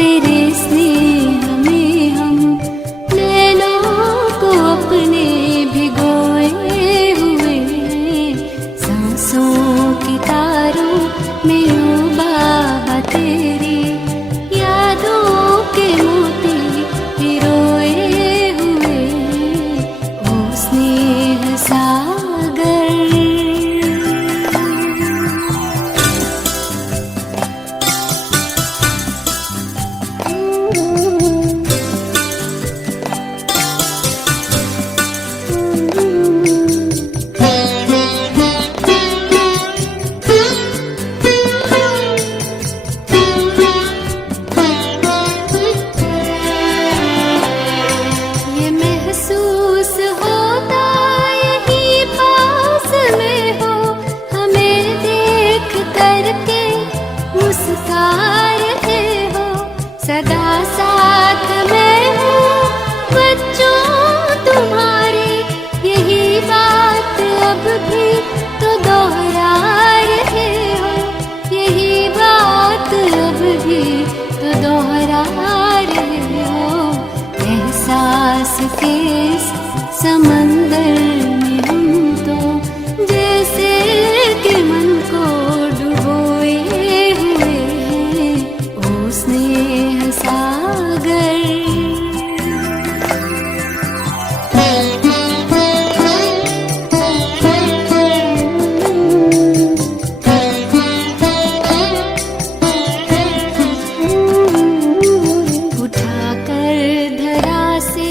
तेरे स्नेह में हम नैनों को अपने भिगोए हुए, सांसों की तारों में ओ बाबा तेरी यादों के मोती पिरोए हुए, ओ स्नेह सागर। ये महसूस होता यही पास में हो, हमें देख करके मुस्का रहे हो, सदा साथ में हूँ बच्चों तुम्हारे, यही बात अब भी तो दोहरा रहे हो, यही बात अब भी तो दोहरा रहे हो। एहसास के इस समंदर में हम तो जैसे कि मन को डुबोए हुए हैं, ओ स्नेह सागर। उठाकर धरा से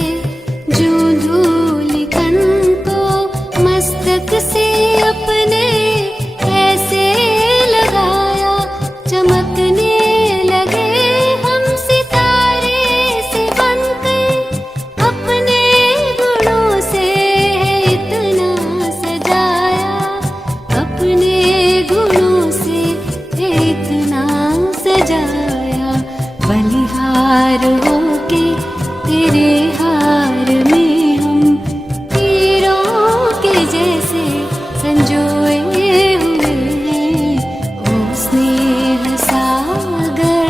जो धूल कण को मस्तक से अपने ऐसे लगाया, चमकने लगे हम सितारे से बनकर, अपने गुणों से इतना सजाया, अपने गुणों से इतना सजाया। बलिहार होके तेरे हार में हम हीरों के जैसे संजोए हुए हैं, ओ स्नेह सागर।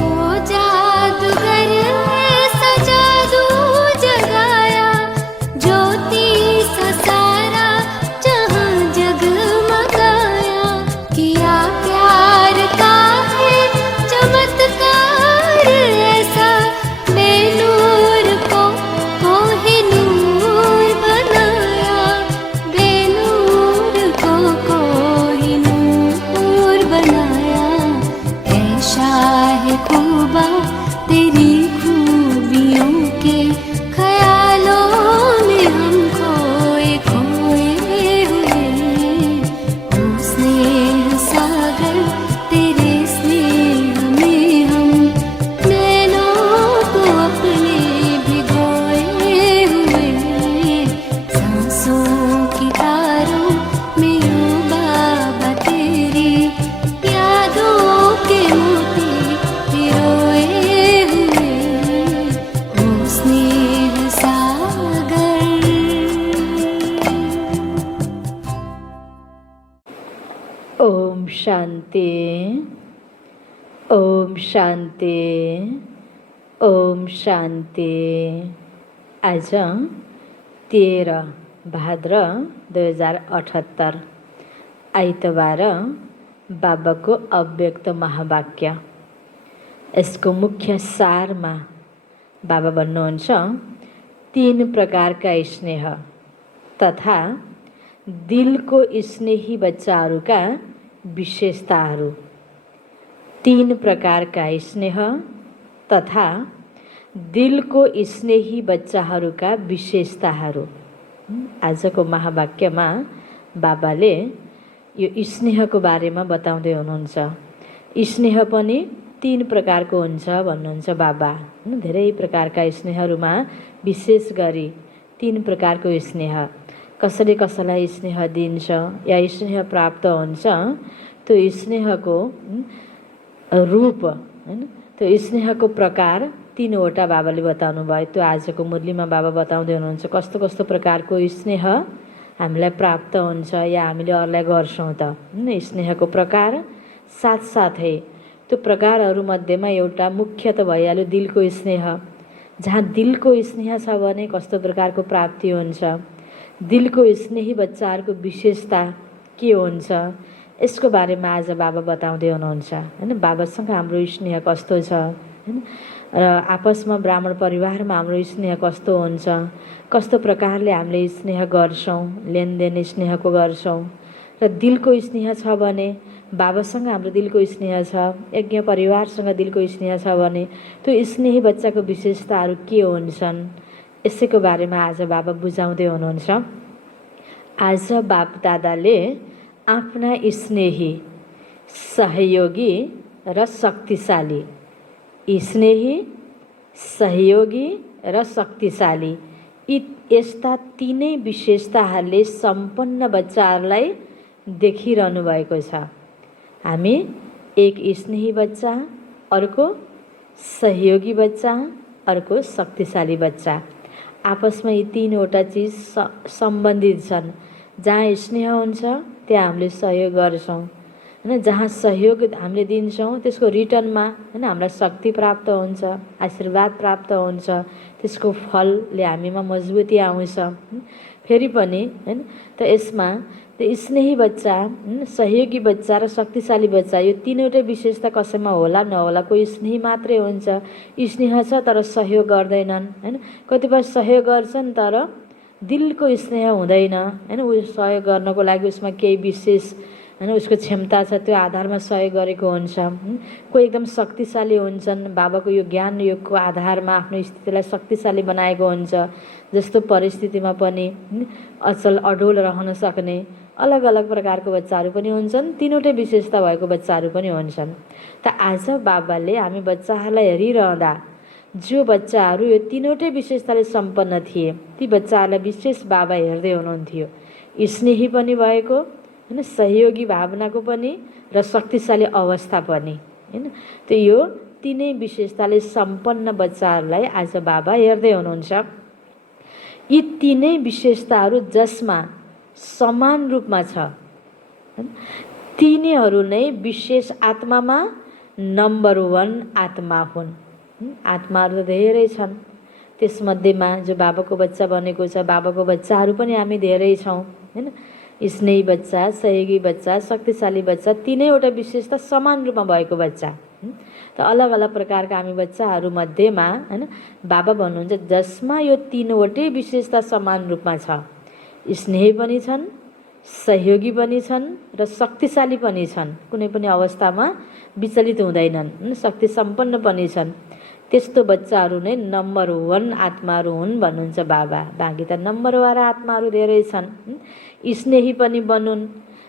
ओ जादूगर ऐसा जादू जगाया, ज्योति सा सारा जहां जगमगाया, किया प्यार का है चमत्कार ऐसा, बेनूर को कोहिनूर बनाया, बेनूर को कोहिनूर बनाया। ऐ शाह खूबा तेरी खूबियों के ख्यालों में हम खोए खोए हुए, ओ स्नेह सागर। तेरे स्नेह में हम नैनों को अपने भिगोए हुए, सांसों की तारों में ओ बाबा तेरी यादों के मोती पिरोए हुए, ओ स्नेह सागर। ओम शांति, ओम शांति, ओम शांति। आज 13 भाद्र 2078 आइतबार बाबाको अव्यक्त महावाक्य। यसको मुख्य सारमा बाबा भन्नुहुन्छ 3 प्रकारका स्नेह तथा दिलको स्नेही बच्चाहरूका विशेषताहरू। 3 प्रकारका स्नेह तथा दिलको स्नेही बच्चाहरूका विशेषताहरू। आजको महावाक्यमा बाबाले यो स्नेहको बारेमा बताउँदै हुनुहुन्छ। स्नेह पनि 3 प्रकारको हुन्छ भन्नुहुन्छ बाबा। धेरै प्रकारका स्नेहहरूमा विशेष गरी 3 प्रकारको स्नेह कसैले कसैलाई स्नेह दिन्छ या स्नेह प्राप्त हुन्छ, त्यो स्नेहको रूप हैन, त्यो स्नेहको प्रकार 3वटा बाबाले बताउनु भयो। त्यो आजको मुरलीमा बाबा बताउँदै हुनुहुन्छ कस्तो कस्तो प्रकारको स्नेह हामीलाई प्राप्त हुन्छ या हामीले अरूलाई गर्छौँ त। स्नेहको प्रकार साथसाथै त्यो प्रकारहरूमध्येमा एउटा मुख्य त भइहाल्यो दिलको स्नेह। जहाँ दिलको स्नेह छ भने कस्तो प्रकारको प्राप्ति हुन्छ, दिलको स्नेही बच्चाहरूको विशेषता के हुन्छ, यसको बारेमा आज बाबा बताउँदै हुनुहुन्छ हैन। बाबासँग हाम्रो स्नेह कस्तो छ हैन, र आपसमा ब्राह्मण परिवारमा हाम्रो स्नेह कस्तो हुन्छ, कस्तो प्रकारले हामीले स्नेह गर्छौँ, लेनदेन स्नेहको गर्छौँ, र दिलको स्नेह छ भने बाबासँग हाम्रो दिलको स्नेह छ, यज्ञ परिवारसँग दिलको स्नेह छ भने त्यो स्नेही बच्चाको विशेषताहरू के हुन्छन्, यसैको बारेमा आज बाबा बुझाउँदै हुनुहुन्छ। आज बाप दादाले आफ्ना स्नेही, सहयोगी र शक्तिशाली, स्नेही, सहयोगी र शक्तिशाली यस्ता 3 विशेषताहरूले सम्पन्न बच्चाहरूलाई देखिरहनु भएको छ। हामी एक स्नेही बच्चा, अर्को सहयोगी बच्चा, अर्को शक्तिशाली बच्चा, आपसमा यी 3वटा चिज सम्बन्धित छन्। जहाँ स्नेह हुन्छ त्यहाँ हामीले सहयोग गर्छौँ हैन, जहाँ सहयोग हामीले दिन्छौँ त्यसको रिटर्नमा हैन हामीलाई शक्ति प्राप्त हुन्छ, आशीर्वाद प्राप्त हुन्छ, त्यसको फलले हामीमा मजबुती आउँछ। फेरि पनि हैन त यसमा त्यो स्नेही बच्चा, सहयोगी बच्चा र शक्तिशाली बच्चा, यो 3वटै विशेषता कसैमा होला नहोला। कोही स्नेही मात्रै हुन्छ, स्नेह छ तर सहयोग गर्दैनन् हैन, कतिपय सहयोग गर्छन् तर दिलको स्नेह हुँदैन हैन। ऊ सहयोग गर्नको लागि उसमा केही विशेष हैन उसको क्षमता छ, त्यो आधारमा सहयोग गरेको हुन्छ। कोही एकदम शक्तिशाली हुन्छन्, बाबाको यो ज्ञान योगको आधारमा आफ्नो स्थितिलाई शक्तिशाली बनाएको हुन्छ, जस्तो परिस्थितिमा पनि अचल अडोल रहन सक्ने अलग अलग प्रकारको बच्चाहरू पनि हुन्छन्, 3वटै विशेषता भएको बच्चाहरू पनि हुन्छन्। त आज बाबाले हामी बच्चाहरूलाई हेरिरहँदा जो बच्चाहरू यो 3वटै विशेषताले सम्पन्न थिए ती बच्चाहरूलाई विशेष बाबा हेर्दै हुनुहुन्थ्यो। स्नेही पनि भएको हैन, सहयोगी भावनाको पनि र शक्तिशाली अवस्था पनि हैन। त यो 3 विशेषताले सम्पन्न बच्चाहरूलाई आज बाबा हेर्दै हुनुहुन्छ। यी 3 विशेषताहरू जसमा समान रूपमा छ, तिनीहरू नै विशेष आत्मामा नम्बर 1 आत्मा हुन्। आत्माहरू त धेरै छन्, त्यसमध्येमा जो बाबाको बच्चा बनेको छ, बाबाको बच्चाहरू पनि हामी धेरै छौँ हैन। स्नेही बच्चा, सहयोगी बच्चा, शक्तिशाली बच्चा, 3वटा विशेषता समान रूपमा भएको बच्चा। त अलग अलग प्रकारका हामी बच्चाहरू मध्येमा हैन बाबा भन्नुहुन्छ जसमा यो 3वटै विशेषता समान रूपमा छ। स्नेही पनि छन्, सहयोगी पनि छन् र शक्तिशाली पनि छन्, कुनै पनि अवस्थामा विचलित हुँदैनन्, शक्ति सम्पन्न पनि छन्। त्यस्तो बच्चाहरू नै नम्बर 1 आत्माहरू हुन् भन्नुहुन्छ बाबा। बाँकी त नम्बरवाला आत्माहरू धेरै छन्। स्नेही पनि बनुन्,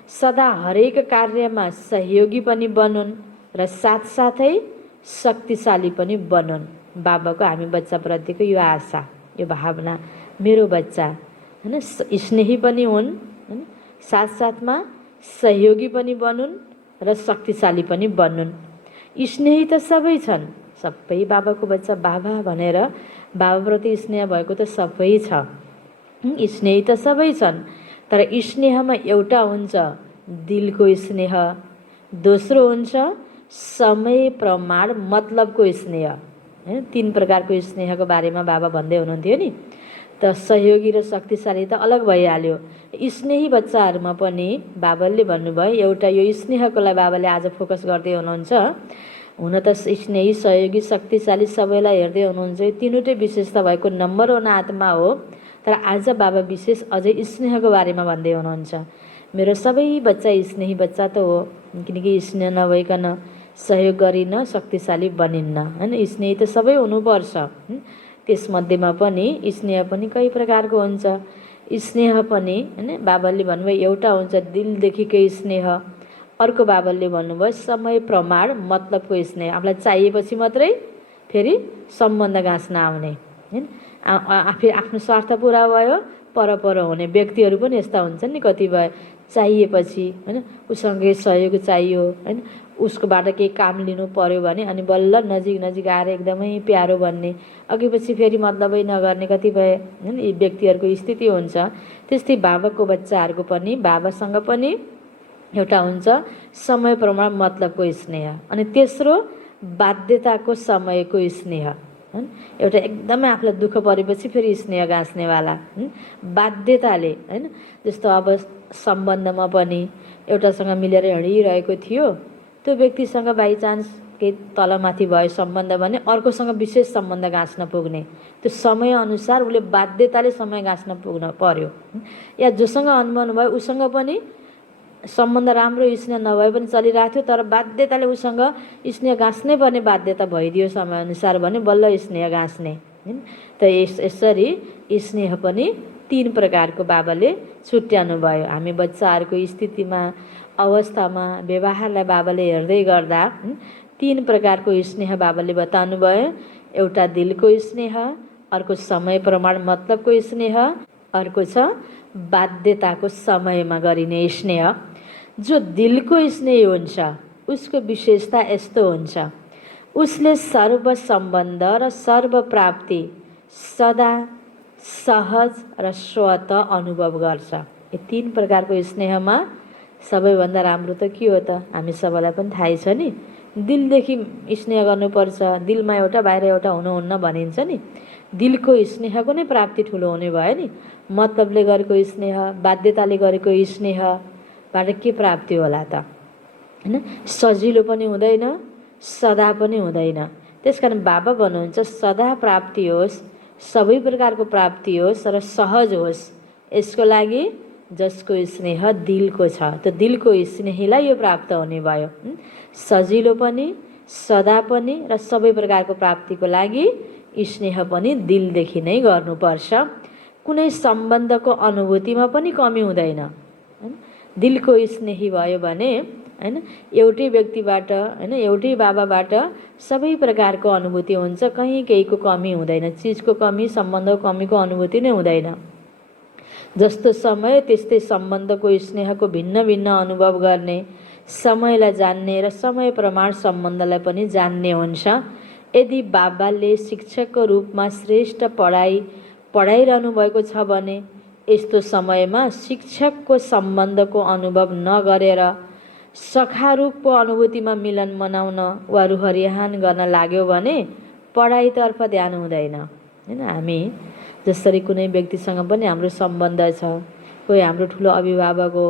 सदा हरेक कार्यमा सहयोगी पनि बनुन् र साथसाथै शक्तिशाली पनि बनुन्। बाबाको हामी बच्चाप्रतिको यो आशा, यो भावना, मेरो बच्चा हैन स्नेही पनि हुन्, साथसाथमा सहयोगी पनि बनुन् र शक्तिशाली पनि बनुन्। स्नेही त सबै छन्, सबै बाबाको बच्चा बाबा भनेर बाबाप्रति स्नेह भएको त सबै छ। स्नेही त सबै छन्, तर स्नेहमा एउटा हुन्छ दिलको स्नेह, दोस्रो हुन्छ समय प्रमाण मतलबको स्नेह हैन। 3 प्रकारको स्नेहको बारेमा बाबा भन्दै हुनुहुन्थ्यो नि। त सहयोगी र शक्तिशाली त अलग भइहाल्यो। स्नेही बच्चाहरूमा पनि बाबाले भन्नुभयो एउटा यो स्नेहको लागि बाबाले आज फोकस गर्दै हुनुहुन्छ। हुन त स्नेही, सहयोगी, शक्तिशाली सबैलाई हेर्दै हुनुहुन्छ, यो 3वटै विशेषता भएको नम्बर 1 आत्मा हो। तर आज बाबा विशेष अझै स्नेहको बारेमा भन्दै हुनुहुन्छ। मेरो सबै बच्चा स्नेही बच्चा त हो, किनकि स्नेह नभइकन सहयोग गरिन शक्तिशाली बनिन्न हैन। स्नेही त सबै हुनुपर्छ। त्यसमध्येमा पनि स्नेह पनि कई प्रकारको हुन्छ। स्नेह पनि हैन बाबाले भन्नुभयो एउटा हुन्छ दिलदेखिकै स्नेह, अर्को बाबाले भन्नुभयो समय प्रमाण मतलबको स्नेह। आफूलाई चाहिएपछि मात्रै फेरि सम्बन्ध गाँच्न आउने हैन। आफै आफ्नो स्वार्थ पुरा भयो परपर हुने व्यक्तिहरू पनि यस्ता हुन्छन् नि, कतिपय चाहिएपछि होइन उसँग केही सहयोग चाहियो होइन उसकोबाट केही काम लिनु पर्यो भने अनि बल्ल नजिक नजिक आएर एकदमै प्यारो बन्ने, अघि पछि फेरि मतलबै नगर्ने कतिपय होइन यी व्यक्तिहरूको स्थिति हुन्छ। त्यस्तै बाबाको बच्चाहरूको पनि बाबासँग पनि एउटा हुन्छ समय प्रमाण मतलबको स्नेह, अनि तेस्रो बाध्यताको समयको स्नेह। एउटा एकदमै आफूलाई दुःख परेपछि फेरि स्नेह गाँच्नेवाला बाध्यताले होइन। जस्तो अब सम्बन्धमा पनि एउटासँग मिलेर हिँडिरहेको थियो, त्यो व्यक्तिसँग बाइचान्स केही तलमाथि भयो सम्बन्ध भने अर्कोसँग विशेष सम्बन्ध गाँच्न पुग्ने, त्यो समयअनुसार उसले बाध्यताले समय गाँच्न पुग्न पर्यो। या जोसँग अनुभव भयो उसँग पनि सम्बन्ध राम्रो स्नेह नभए पनि चलिरहेको थियो, तर बाध्यताले उसँग स्नेह गाँच्नै पर्ने बाध्यता भइदियो समयअनुसार भने बल्ल स्नेह गाँच्ने। त यसरी स्नेह पनि 3 प्रकारको बाबाले छुट्याउनु भयो। हामी बच्चाहरूको स्थितिमा अवस्थामा व्यवहारलाई बाबाले हेर्दै गर्दा 3 प्रकारको स्नेह बाबाले बताउनु भयो। एउटा दिलको स्नेह, अर्को समय प्रमाण मतलबको स्नेह, अर्को छ बाध्यताको समयमा गरिने स्नेह। जो दिलको स्नेह हुन्छ उसको विशेषता यस्तो हुन्छ, उसले सर्व सम्बन्ध र सर्व प्राप्ति सदा सहज र स्वत अनुभव गर्छ। यी 3 प्रकारको स्नेहमा सबैभन्दा राम्रो त के हो त हामी सबैलाई पनि थाहै छ नि, दिलदेखि स्नेह गर्नुपर्छ। दिलमा एउटा बाहिर एउटा हुनुहुन्न भनिन्छ नि, दिलको स्नेहको नै प्राप्ति ठुलो हुने भयो नि। मतलबले गरेको स्नेह, बाध्यताले गरेको स्नेहबाट के प्राप्ति होला त होइन? सजिलो पनि हुँदैन, सदा पनि हुँदैन। त्यसकारण बाबा भन्नुहुन्छ सदा प्राप्ति होस्, सबै प्रकारको प्राप्ति होस् र सहज होस्, यसको लागि जसको स्नेह दिलको छ, त्यो दिलको स्नेहीलाई यो प्राप्त हुने भयो। सजिलो पनि, सदा पनि र सबै प्रकारको प्राप्तिको लागि स्नेह पनि दिलदेखि नै गर्नुपर्छ। कुनै सम्बन्धको अनुभूतिमा पनि कमी हुँदैन। दिलको स्नेही भयो भने होइन एउटै व्यक्तिबाट होइन एउटै बाबाबाट सबै प्रकारको अनुभूति हुन्छ, कहीँ केहीको कमी हुँदैन, चिजको कमी सम्बन्धको कमीको अनुभूति नै हुँदैन। जस्तो समय त्यस्तै सम्बन्धको स्नेहको भिन्न भिन्न अनुभव गर्ने, समयलाई जान्ने र समय प्रमाण सम्बन्धलाई पनि जान्ने हुन्छ। यदि बाबाले शिक्षकको रूपमा श्रेष्ठ पढाइरहनु भएको छ भने यस्तो समयमा शिक्षकको सम्बन्धको अनुभव नगरेर सखारूपको अनुभूतिमा मिलन मनाउन वा रुहरिहान गर्न लाग्यो भने पढाइतर्फ ध्यान हुँदैन होइन। हामी जसरी कुनै व्यक्तिसँग पनि हाम्रो सम्बन्ध छ, कोही हाम्रो ठुलो अभिभावक हो,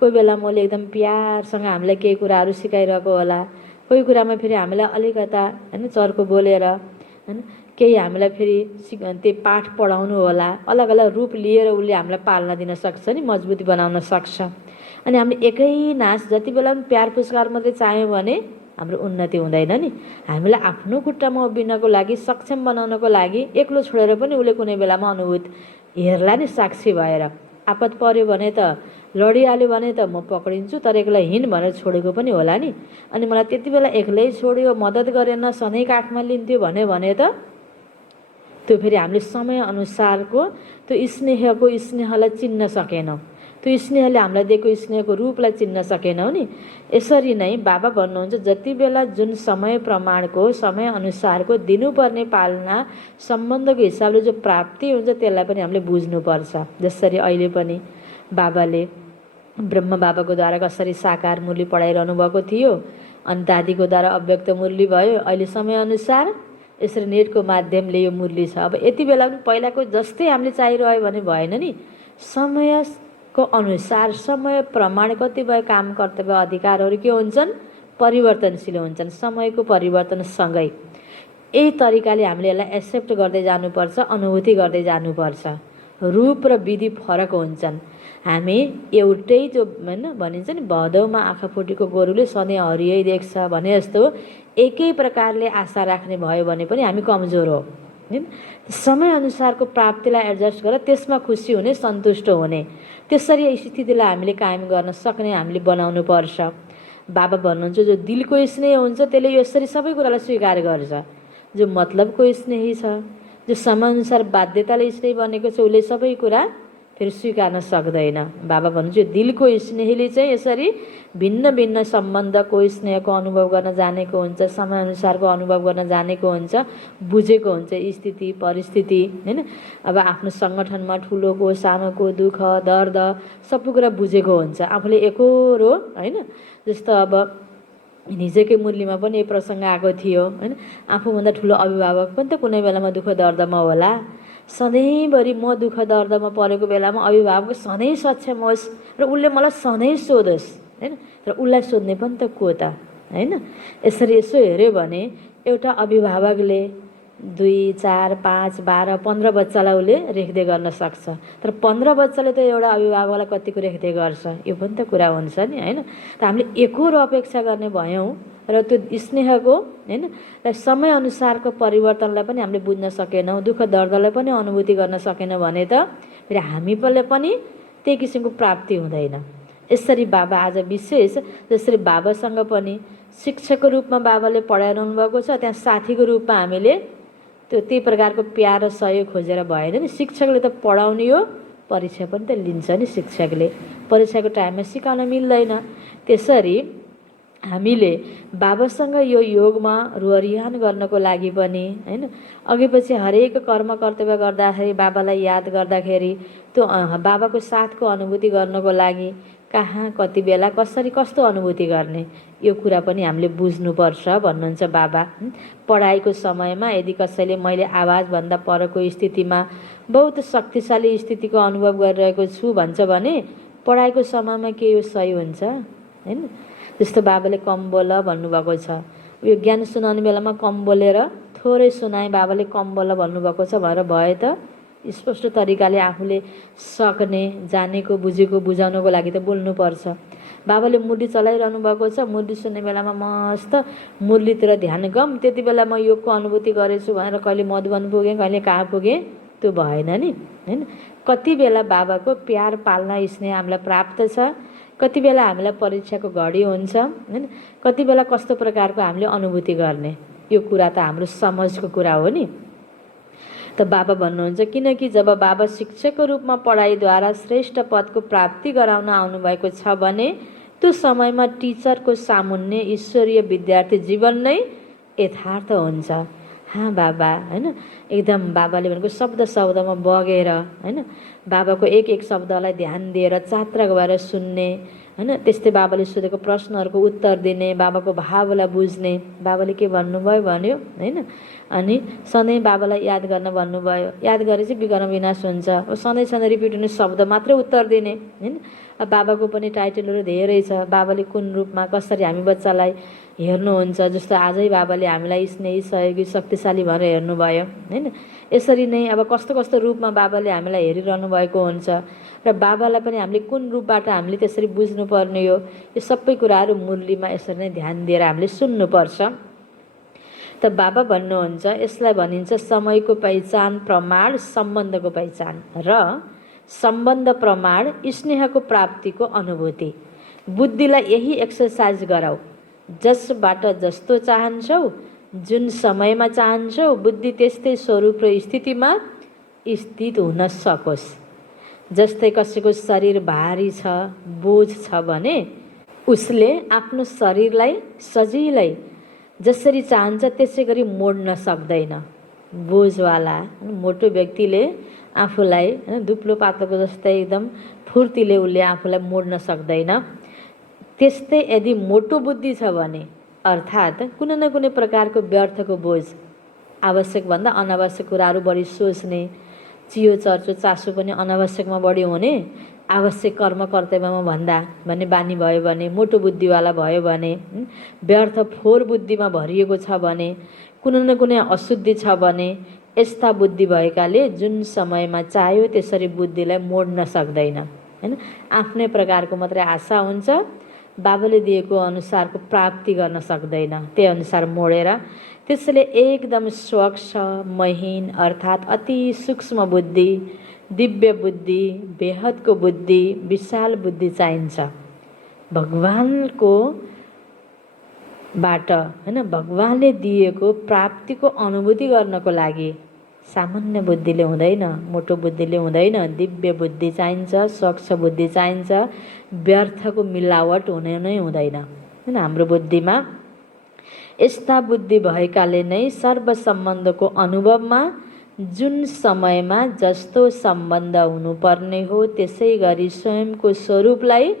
कोही बेला मैले एकदम प्यारसँग हामीलाई केही कुराहरू सिकाइरहेको होला, कोही कुरामा फेरि हामीलाई अलिकता होइन चर्को बोलेर होइन केही हामीलाई फेरि त्यो पाठ पढाउनु होला, अलग अलग रूप लिएर उसले हामीलाई पाल्न दिन सक्छ नि, मजबुती बनाउन सक्छ। अनि हामीले एकै नास जति बेला पनि प्यार पुरस्कार मात्रै चाह्यौँ भने हाम्रो उन्नति हुँदैन नि। हामीलाई आफ्नो खुट्टामा उभिनको लागि, सक्षम बनाउनको लागि एक्लो छोडेर पनि उसले कुनै बेलामा अनुभूत हेर्ला नि, साक्षी भएर। आपत पर्यो भने त लडिहाल्यो भने त म पक्रिन्छु, तर एक्लै हिँड भनेर छोडेको पनि होला नि। अनि मलाई त्यति बेला एक्लै छोड्यो, मद्दत गरेन, सधैँ काखमा लिन्थ्यो भने त त्यो फेरि हामीले समयअनुसारको त्यो स्नेहलाई चिन्न सकेनौँ, त्यो स्नेहले हामीलाई दिएको स्नेहको रूपलाई चिन्न सकेनौँ नि। यसरी नै बाबा भन्नुहुन्छ जति बेला जुन समय प्रमाणको समयअनुसारको दिनुपर्ने पालना सम्बन्धको हिसाबले जो प्राप्ति हुन्छ त्यसलाई पनि हामीले बुझ्नुपर्छ। जसरी अहिले पनि बाबाले ब्रह्म बाबाको द्वारा कसरी साकार मुरली पढाइरहनु भएको थियो, अनि दादीको द्वारा अव्यक्त मुरली भयो, अहिले समयअनुसार यसरी नेटको माध्यमले यो मुरली छ। अब यति बेला पनि पहिलाको जस्तै हामीले चाहिरह्यो भने भएन नि। समयको अनुसार समय प्रमाण कतिपय काम कर्तव्य अधिकारहरू के हुन्छन्, परिवर्तनशील हुन्छन् समयको परिवर्तनसँगै। यही तरिकाले हामीले यसलाई एक्सेप्ट गर्दै जानुपर्छ, अनुभूति गर्दै जानुपर्छ। रूप र विधि फरक हुन्छन्। हामी एउटै जो होइन भनिन्छ नि भदौमा आँखा फुटेको गोरुले सधैँ हरियै देख्छ भने जस्तो एकै प्रकारले आशा राख्ने भयो भने पनि हामी कमजोर हो। समयअनुसारको प्राप्तिलाई एडजस्ट गरेर त्यसमा खुसी हुने, सन्तुष्ट हुने, त्यसरी स्थितिलाई हामीले कायम गर्न सक्ने हामीले बनाउनु पर्छ। बाबा भन्नुहुन्छ जो दिलको स्नेह हुन्छ त्यसले यसरी सबै कुरालाई स्वीकार गर्छ। जो मतलबको स्नेही छ, जो समयअनुसार बाध्यताले स्नेही बनेको छ, उसले सबै कुरा फेरि स्वीकार्न सक्दैन। बाबा भन्नुहुन्छ दिलको स्नेहीले चाहिँ यसरी भिन्न भिन्न सम्बन्धको स्नेहको अनुभव गर्न जानेको हुन्छ, समयअनुसारको अनुभव गर्न जानेको हुन्छ, बुझेको हुन्छ स्थिति परिस्थिति होइन। अब आफ्नो सङ्गठनमा ठुलोको सानोको दुःख दर्द सबै कुरा बुझेको हुन्छ, आफूले एकोरो होइन। जस्तो अब हिजोकै मुरलीमा पनि यो प्रसङ्ग आएको थियो होइन। आफूभन्दा ठुलो अभिभावक पनि त कुनै बेलामा दुःख दर्दमा होला। सधैँभरि म दुःख दर्दमा परेको बेलामा अभिभावक सधैँ सक्षम होस् र उसले मलाई सधैँ सोधोस् होइन। तर उसलाई सोध्ने पनि त को त होइन। यसरी यसो हेऱ्यो भने एउटा अभिभावकले 2, 4, 5, 12, 15 बच्चालाई उसले रेखदेख गर्न सक्छ। तर 15 बच्चाले त एउटा अभिभावकलाई कतिको रेखदेख गर्छ, यो पनि त कुरा हुन्छ नि होइन। त हामीले एकोरो अपेक्षा गर्ने भयौँ र त्यो स्नेहको होइन र समयअनुसारको परिवर्तनलाई पनि हामीले बुझ्न सकेनौँ, दुःख दर्दलाई पनि अनुभूति गर्न सकेनौँ भने त फेरि हामीले पनि त्यही किसिमको प्राप्ति हुँदैन। यसरी बाबा आज विशेष जसरी बाबासँग पनि शिक्षकको रूपमा बाबाले पढाइरहनु भएको छ, त्यहाँ साथीको रूपमा हामीले त्यही प्रकारको प्यार र सहयोग खोजेर भएन नि। शिक्षकले त पढाउने हो, परीक्षा पनि त लिन्छ नि शिक्षकले, परीक्षाको टाइममा सिकाउन मिल्दैन। त्यसरी हामीले बाबासँग यो योगमा रुहरियान गर्नको लागि पनि होइन अघि पछि हरेक कर्म कर्तव्य गर्दाखेरि बाबालाई याद गर्दाखेरि त्यो बाबाको साथको अनुभूति गर्नको लागि कहाँ कति बेला कसरी कस्तो अनुभूति गर्ने यो कुरा पनि हामीले बुझ्नुपर्छ भन्नुहुन्छ बाबा। पढाइको समयमा यदि कसैले मैले आवाजभन्दा परको स्थितिमा बहुत शक्तिशाली स्थितिको अनुभव गरिरहेको छु भन्छ भने पढाइको समयमा के यो सही हुन्छ होइन। जस्तो बाबाले कम बोल भन्नुभएको छ, यो ज्ञान सुनाउने बेलामा कम बोलेर थोरै सुनाए बाबाले कम बोल भन्नुभएको छ भनेर भए त स्पष्ट तरिकाले आफूले सक्ने जानेको बुझेको बुझाउनको लागि त बोल्नुपर्छ। बाबाले मुरली चलाइरहनु भएको छ, मुरली सुन्ने बेलामा मस्त मुरलीतिर ध्यान गम त्यति बेला म योगको अनुभूति गरेछु भनेर कहिले मधुबन पुगेँ कहिले कहाँ पुगेँ त्यो भएन नि होइन। कति बेला बाबाको प्यार पाल्न स्नेह हामीलाई प्राप्त छ, कति बेला हामीलाई परीक्षाको घडी हुन्छ होइन, कति बेला कस्तो प्रकारको हामीले अनुभूति गर्ने यो कुरा त हाम्रो समझको कुरा हो नि। त बाबा भन्नुहुन्छ किनकि जब बाबा शिक्षकको रूपमा पढाइद्वारा श्रेष्ठ पदको प्राप्ति गराउन आउनुभएको छ भने त्यो समयमा टिचरको सामुन्ने ईश्वरीय विद्यार्थी जीवन नै यथार्थ हुन्छ। हाँ बाबा होइन एकदम बाबाले भनेको शब्द शब्दमा बगेर होइन बाबाको एक एक शब्दलाई ध्यान दिएर चात्र भएर सुन्ने होइन, त्यस्तै बाबाले सोधेको प्रश्नहरूको उत्तर दिने, बाबाको भावलाई बुझ्ने, बाबाले के भन्नुभयो भन्यो होइन। अनि सधैँ बाबालाई याद गर्न भन्नुभयो, याद गरे चाहिँ विघ्न विनाश हुन्छ। सधैँ सधैँ रिपिट हुने शब्द मात्रै उत्तर दिने होइन। अब बाबाको पनि टाइटलहरू धेरै छ, बाबाले कुन रूपमा कसरी हामी बच्चालाई हेर्नुहुन्छ। जस्तो आजै बाबाले हामीलाई स्नेही सहयोगी शक्तिशाली भनेर हेर्नुभयो होइन। यसरी नै अब कस्तो कस्तो रूपमा बाबाले हामीलाई हेरिरहनु भएको हुन्छ र बाबालाई पनि हामीले कुन रूपबाट हामीले त्यसरी बुझ्नुपर्ने हो, यो सबै कुराहरू मुरलीमा यसरी नै ध्यान दिएर हामीले सुन्नुपर्छ। त बाबा भन्नुहुन्छ यसलाई भनिन्छ समयको पहिचान प्रमाण सम्बन्धको पहिचान र सम्बन्ध प्रमाण स्नेहको प्राप्तिको अनुभूति। बुद्धिलाई यही एक्सर्साइज गराऊ, जसबाट जस्तो चाहन्छौ जुन समयमा चाहन्छौ बुद्धि त्यस्तै स्वरूप र स्थितिमा स्थित हुन सकोस्। जस्तै कसैको शरीर भारी छ बोझ छ भने उसले आफ्नो शरीरलाई सजिलै जसरी चाहन्छ त्यसै गरी मोड्न सक्दैन। बोझवाला मोटो व्यक्तिले आफूलाई दुप्लो पातलोको जस्तै एकदम फुर्तीले उसले आफूलाई मोड्न सक्दैन। त्यस्तै यदि मोटो बुद्धि छ भने अर्थात् कुनै न कुनै प्रकारको व्यर्थको बोझ आवश्यकभन्दा अनावश्यक कुराहरू बढी सोच्ने, चियो चर्चो चासो पनि अनावश्यकमा बढी हुने, आवश्यक कर्म कर्तव्यमा भन्दा भन्ने बानी भयो भने, मोटो बुद्धिवाला भयो भने, व्यर्थ फोहोर बुद्धिमा भरिएको छ भने, कुनै न कुनै अशुद्धि छ भने यस्ता बुद्धि भएकाले जुन समयमा चाह्यो त्यसरी बुद्धिलाई मोड्न सक्दैन हैन। आफ्नै प्रकारको मात्रै आशा हुन्छ, बाबाले दिएको अनुसारको प्राप्ति गर्न सक्दैन, त्यही अनुसार मोडेर त्यसैले एकदम स्वच्छ महीन अर्थात् अति सूक्ष्म बुद्धि, दिव्य बुद्धि, बेहदको बुद्धि, विशाल बुद्धि चाहिन्छ। भगवानको बाट हैन भगवानले दिएको प्राप्तिको अनुभूति गर्नको लागि सामान्य बुद्धिले हुँदैन, मोटो बुद्धिले हुँदैन, दिव्य बुद्धि चाहिन्छ, स्वच्छ बुद्धि चाहिन्छ, व्यर्थको मिलावट हुने नै हुँदैन हैन। हाम्रो बुद्धिमा यस्ता बुद्धि भएकाले नै सर्व सम्बन्धको अनुभवमा जुन समयमा जस्तो सम्बन्ध हुनुपर्ने हो त्यसै गरी स्वयंको स्वरूपलाई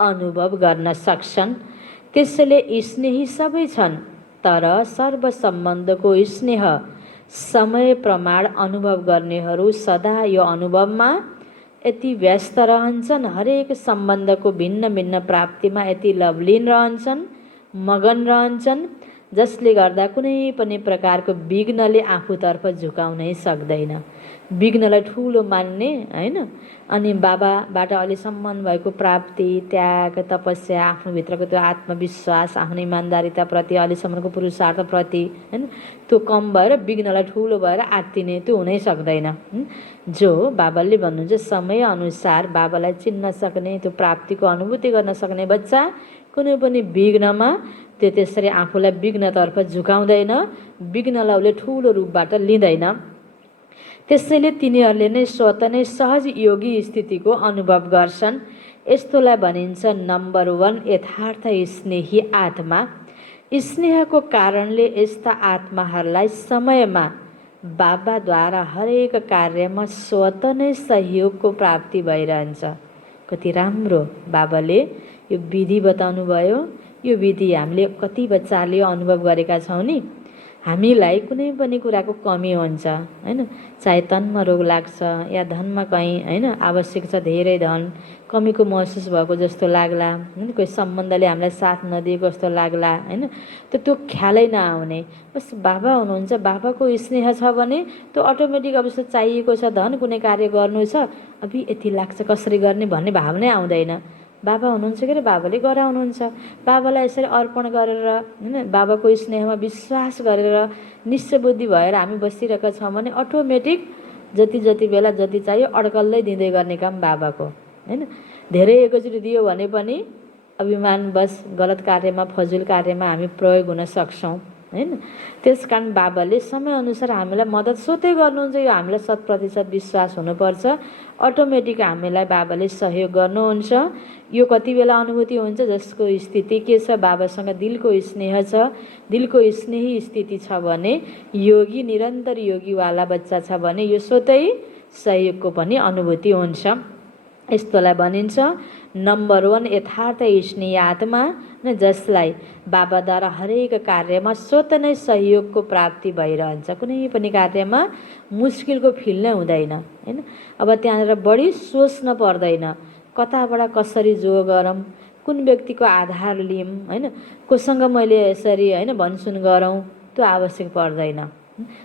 अनुभव गर्न सक्छन्। त्यसैले स्नेही सबै छन्, तर सर्व सम्बन्धको स्नेह समय प्रमाण अनुभव गर्नेहरू सदा यो अनुभवमा यति व्यस्त रहन्छन्, हरेक सम्बन्धको भिन्न भिन्न प्राप्तिमा यति लवलीन रहन्छन्, मगन रहन्छन्, जसले गर्दा कुनै पनि प्रकारको विघ्नले आफूतर्फ झुकाउनै सक्दैन। विघ्नलाई ठुलो मान्ने हैन। अनि बाबाबाट अहिलेसम्म भएको प्राप्ति, त्याग, तपस्या, आफ्नोभित्रको त्यो आत्मविश्वास, आफ्नो इमान्दारिताप्रति, अहिलेसम्मको पुरुषार्थप्रति हैन, त्यो कम भएर विघ्नलाई ठुलो भएर आत्तिने त्यो हुनै सक्दैन। जो बाबाले भन्नुहुन्छ समय अनुसार बाबालाई चिन्न सक्ने, त्यो प्राप्तिको अनुभूति गर्न सक्ने बच्चा कुनै पनि विघ्नमा त्यो त्यसरी आफूलाई विघ्नतर्फ झुकाउँदैन, विघ्नलाई उसले ठुलो रूपबाट लिँदैन। त्यसैले तिनीहरूले नै स्वतः नै सहज योगी स्थितिको अनुभव गर्छन्। यस्तोलाई भनिन्छ नम्बर 1 यथार्थ स्नेही आत्मा। स्नेहको कारणले यस्ता आत्माहरूलाई समयमा बाबाद्वारा हरेक कार्यमा स्वतः नै सहयोगको प्राप्ति भइरहन्छ। कति राम्रो बाबाले यो विधि बताउनु भयो। यो विधि हामीले कति बच्चाहरूले अनुभव गरेका छौँ नि। हामीलाई कुनै पनि कुराको कमी हुन्छ हैन, चाहे तनमा रोग लाग्छ या धनमा कहीँ हैन आवश्यक छ धेरै धन, कमीको महसुस भएको जस्तो लाग्ला हैन, कोही सम्बन्धले हामीलाई साथ नदिएको जस्तो लाग्ला हैन, त्यो ख्यालै नआउने। बस बाबा हुनुहुन्छ, बाबाको स्नेह छ भने त्यो अटोमेटिक अब जस्तो चाहिएको छ धन, कुनै कार्य गर्नु छ, अभि यति लाग्छ कसरी गर्ने भन्ने भावनै आउँदैन। बाबा हुनुहुन्छ के अरे बाबाले गराउनुहुन्छ। बाबालाई यसरी अर्पण गरेर हैन, बाबाको स्नेहमा विश्वास गरेर निश्चय बुद्धि भएर हामी बसिरहेका छौँ भने अटोमेटिक जति बेला जति चाहियो अड्कल्दै दिँदै गर्ने काम बाबाको हैन। धेरै एकैचोटि दियो भने पनि अभिमानवश गलत कार्यमा, फजुल कार्यमा हामी प्रयोग हुन सक्छौँ हैन। त्यसकारण बाबाले समयअनुसार हामीलाई मद्दत स्वतै गर्नुहुन्छ। यो हामीलाई 100% विश्वास हुनुपर्छ। अटोमेटिक हामीलाई बाबाले सहयोग गर्नुहुन्छ। यो कति बेला अनुभूति हुन्छ जसको स्थिति के छ, बाबासँग दिलको स्नेह छ, दिलको स्नेही स्थिति छ भने, योगी निरन्तर योगीवाला बच्चा छ भने यो स्वतै सहयोगको पनि अनुभूति हुन्छ। यस्तोलाई भनिन्छ नम्बर 1 यथार्थ स्नेही आत्मा, न जसलाई बाबाद्वारा हरेक कार्यमा स्वतः नै सहयोगको प्राप्ति भइरहन्छ। कुनै पनि कार्यमा मुस्किलको फिल नै हुँदैन हैन। अब त्यहाँनिर बढी सोच्न पर्दैन, कताबाट कसरी जो गरौँ, कुन व्यक्तिको आधार लियौँ हैन, कोसँग मैले यसरी हैन भनसुन गरौँ, त्यो आवश्यक पर्दैन।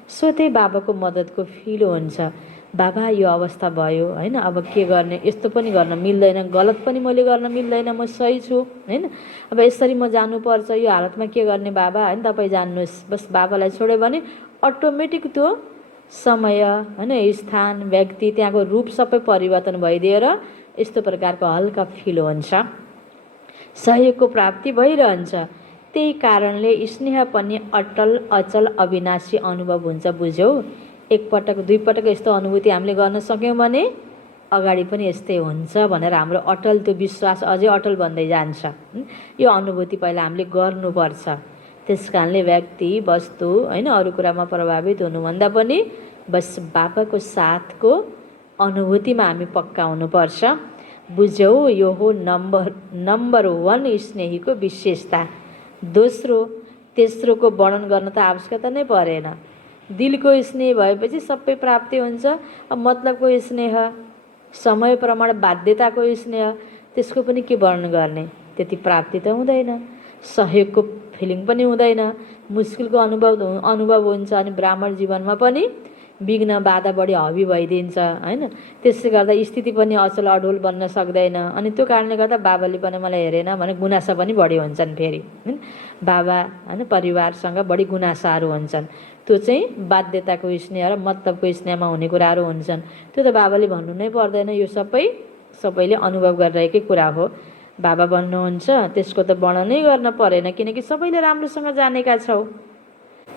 स्वतै बाबाको मद्दतको फिल हुन्छ। बाबा यो अवस्था भयो हैन, अब के गर्ने, यस्तो पनि गर्न मिल्दैन, गलत पनि मैले गर्न मिल्दैन, म सही छु हैन, अब यसरी म जानुपर्छ, यो हालतमा के गर्ने बाबा हैन, तपाईँ जान्नुहोस्। बस बाबालाई छोड्यो भने अटोमेटिक त्यो समय हैन, स्थान, व्यक्ति, त्यहाँको रूप सबै परिवर्तन भइदिएर यस्तो प्रकारको हल्का फिल हुन्छ, सहयोगको प्राप्ति भइरहन्छ। त्यही कारणले स्नेह पनि अटल, अचल, अविनाशी अनुभव हुन्छ। बुझ्यौ, एकपटक दुईपटक यस्तो अनुभूति हामीले गर्न सक्यौँ भने अगाडि पनि यस्तै हुन्छ भनेर हाम्रो अटल त्यो विश्वास अझै अटल बन्दै जान्छ। यो अनुभूति पहिला हामीले गर्नुपर्छ। त्यस कारणले व्यक्ति, वस्तु हैन अरू कुरामा प्रभावित हुनुभन्दा पनि बस बाबाको साथको अनुभूतिमा हामी पक्का हुनुपर्छ। बुझ्यौ, यो हो नम्बर 1 स्नेहीको विशेषता। दोस्रो तेस्रोको वर्णन गर्न त आवश्यकता नै परेन। दिलको स्नेह भएपछि सबै प्राप्ति हुन्छ। अब मतलबको स्नेह, समय प्रमाण बाध्यताको स्नेह, त्यसको पनि के वर्णन गर्ने, त्यति प्राप्ति त हुँदैन, सहयोगको फिलिङ पनि हुँदैन, मुस्किलको अनुभव हुन्छ। अनि ब्राह्मण जीवनमा पनि विघ्न बाधा बढी हवी भइदिन्छ हैन। त्यसले गर्दा स्थिति पनि अचल अडोल बन्न सक्दैन। अनि त्यो कारणले गर्दा बाबाले पनि मलाई हेरेन भने गुनासा पनि बढी हुन्छन्। फेरि बाबा हैन परिवारसँग बढी गुनासाहरू हुन्छन्। त्यो चाहिँ बाध्यताको स्नेह र मतलबको स्नेहमा हुने कुराहरू हुन्छन्। त्यो त बाबाले भन्नु नै पर्दैन, यो सबैले अनुभव गरिरहेकै कुरा हो। बाबा भन्नुहुन्छ त्यसको त वर्णनै गर्न परेन, किनकि सबैले राम्रोसँग जानेका छौ।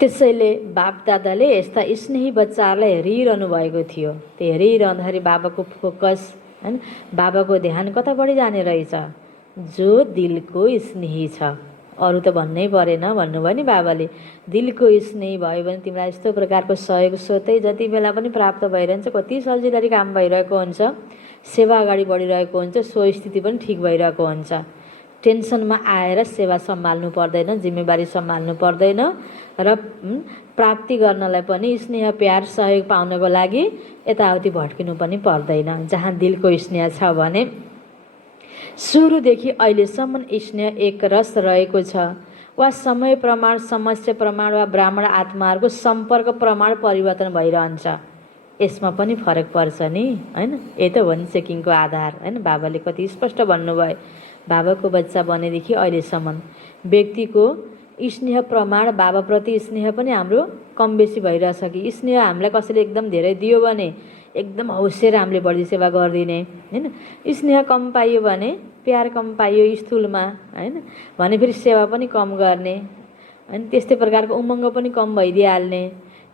त्यसैले बापदादाले यस्ता स्नेही बच्चाहरूलाई हेरिरहनु भएको थियो। त्यो हेरिरहँदाखेरि बाबाको फोकस हैन, बाबाको ध्यान कतापट्टि जाने रहेछ? जो दिलको स्नेही छ। अरू त भन्नै परेन भन्नुभयो नि बाबाले। दिलको स्नेही भयो भने तिमीलाई यस्तो प्रकारको सहयोग स्वतै जति बेला पनि प्राप्त भइरहन्छ। कति सजिलै काम भइरहेको हुन्छ, सेवा अगाडि बढिरहेको हुन्छ, सो स्थिति पनि ठिक भइरहेको हुन्छ। टेन्सनमा आएर सेवा सम्हाल्नु पर्दैन, जिम्मेवारी सम्हाल्नु पर्दैन र प्राप्ति गर्नलाई पनि स्नेह प्यार सहयोग पाउनको लागि यताउति भड्किनु पनि पर्दैन। जहाँ दिलको स्नेह छ भने सुरुदेखि अहिलेसम्म स्नेह एक रस रहेको छ, वा समय प्रमाण, समस्या प्रमाण वा ब्राह्मण आत्माहरूको सम्पर्क प्रमाण परिवर्तन भइरहन्छ। यसमा पनि फरक पर्छ नि हैन। यही त हो नि चेकिङको आधार हैन। बाबाले कति स्पष्ट भन्नुभयो। बाबाको बच्चा बनेदेखि अहिलेसम्म व्यक्तिको स्नेह प्रमाण, बाबाप्रति स्नेह पनि हाम्रो कम बेसी भइरहेछ कि? स्नेह हामीलाई कसैले एकदम धेरै दियो भने एकदम हौसेर हामीले बढी सेवा गरिदिने हैन। स्नेह कम पाइयो भने, प्यार कम पाइयो स्थूलमा हैन भने फेरि सेवा पनि कम गर्ने हैन। त्यस्तै प्रकारको उमङ्ग पनि कम भइदिइहाल्ने,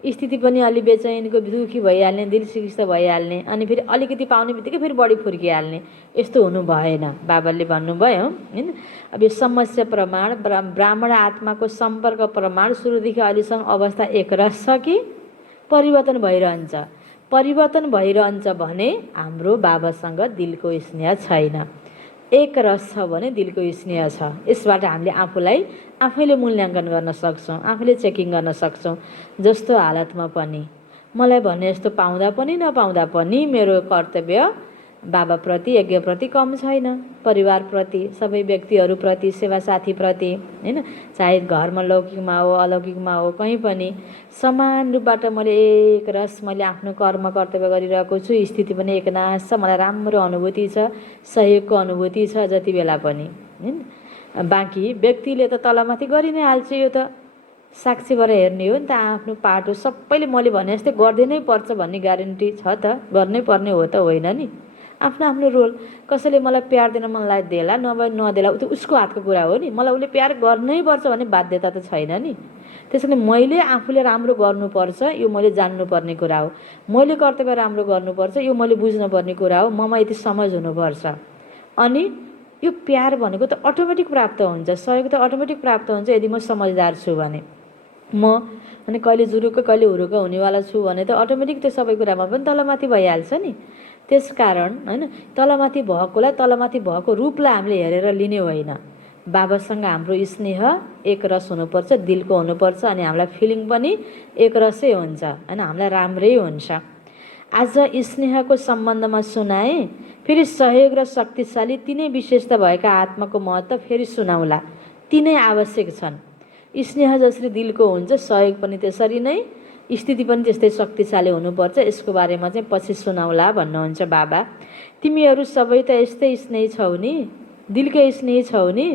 स्थिति पनि अलि बेचैनको दुखी भइहाल्ने, दिल सिकिस्त भइहाल्ने, अनि फेरि अलिकति पाउने बित्तिकै फेरि बढी फुर्किहाल्ने। यस्तो हुनु भएन। बाबाले भन्नुभयो हैन। अब यो समस्या प्रमाण, ब्राह्मण आत्माको सम्पर्क प्रमाण सुरुदेखि अहिलेसम्म अवस्था एक रस छ कि परिवर्तन भइरहन्छ? परिवर्तन भइरहन्छ भने हाम्रो बाबासँग दिलको स्नेह छैन। एक रस छ भने दिलको स्नेह छ। यसबाट हामीले आफूलाई आफैले मूल्याङ्कन गर्न सक्छौँ, आफूले चेकिङ गर्न सक्छौँ। जस्तो हालतमा पनि मलाई भने जस्तो पाउँदा पनि नपाउँदा पनि मेरो कर्तव्य बाबाप्रति, यज्ञप्रति कम छैन। परिवारप्रति, सबै व्यक्तिहरूप्रति, सेवा साथीप्रति हैन, चाहे घरमा लौकिकमा हो अलौकिकमा हो, कहीँ पनि समान रूपबाट मैले एक रस मैले आफ्नो कर्म कर्तव्य गरिरहेको छु। स्थिति पनि एकनास छ, मलाई राम्रो अनुभूति छ, सहयोगको अनुभूति छ जति बेला पनि हैन। बाँकी व्यक्तिले त तलमाथि गरि नै हाल्छ। यो त साक्षी भएर हेर्ने हो नि त आफ्नो पाटो। सबैले मैले भने जस्तै गरिदिनै पर्छ भन्ने ग्यारेन्टी छ त? गर्नै पर्ने हो त होइन नि। आफ्नो आफ्नो रोल। कसैले मलाई प्यार दिन मन लाग्यो देला, नभए नदेला, त्यो उसको हातको कुरा हो नि। मलाई उसले प्यार गर्नै पर्छ भन्ने बाध्यता त छैन नि। त्यसैले मैले आफूले राम्रो गर्नुपर्छ, यो मैले जान्नुपर्ने कुरा हो। मैले कर्तव्य राम्रो गर्नुपर्छ, यो मैले बुझ्नुपर्ने कुरा हो। ममा यति समझ हुनुपर्छ। अनि यो प्यार भनेको त अटोमेटिक प्राप्त हुन्छ, सहयोग त अटोमेटिक प्राप्त हुन्छ यदि म समझदार छु भने। म अनि कहिले जुरुक्क कहिले हुरुक्क हुनेवाला छु भने त अटोमेटिक त्यो सबै कुरामा पनि तलमाथि भइहाल्छ नि। त्यसकारण हैन, तलमाथि भएकोलाई तलमाथि भएको रूपलाई हामीले हेरेर लिने होइन। बाबासँग हाम्रो स्नेह एक रस हुनुपर्छ, दिलको हुनुपर्छ, अनि हामीलाई फिलिङ पनि एक रसै हुन्छ हैन, हामीलाई राम्रै हुन्छ। आज स्नेहको सम्बन्धमा सुनाए, फेरि सहयोग र शक्तिशाली तिनै विशेषता भएका आत्माको महत्त्व फेरि सुनाउला। तिनै आवश्यक छन्। स्नेह जसरी दिलको हुन्छ, सहयोग पनि त्यसरी नै, स्थिति पनि त्यस्तै शक्तिशाली हुनुपर्छ। यसको बारेमा चाहिँ पछि सुनाउला भन्नुहुन्छ बाबा। तिमीहरू सबै त यस्तै स्नेही छौ नि, दिलकै स्नेही छौ नि।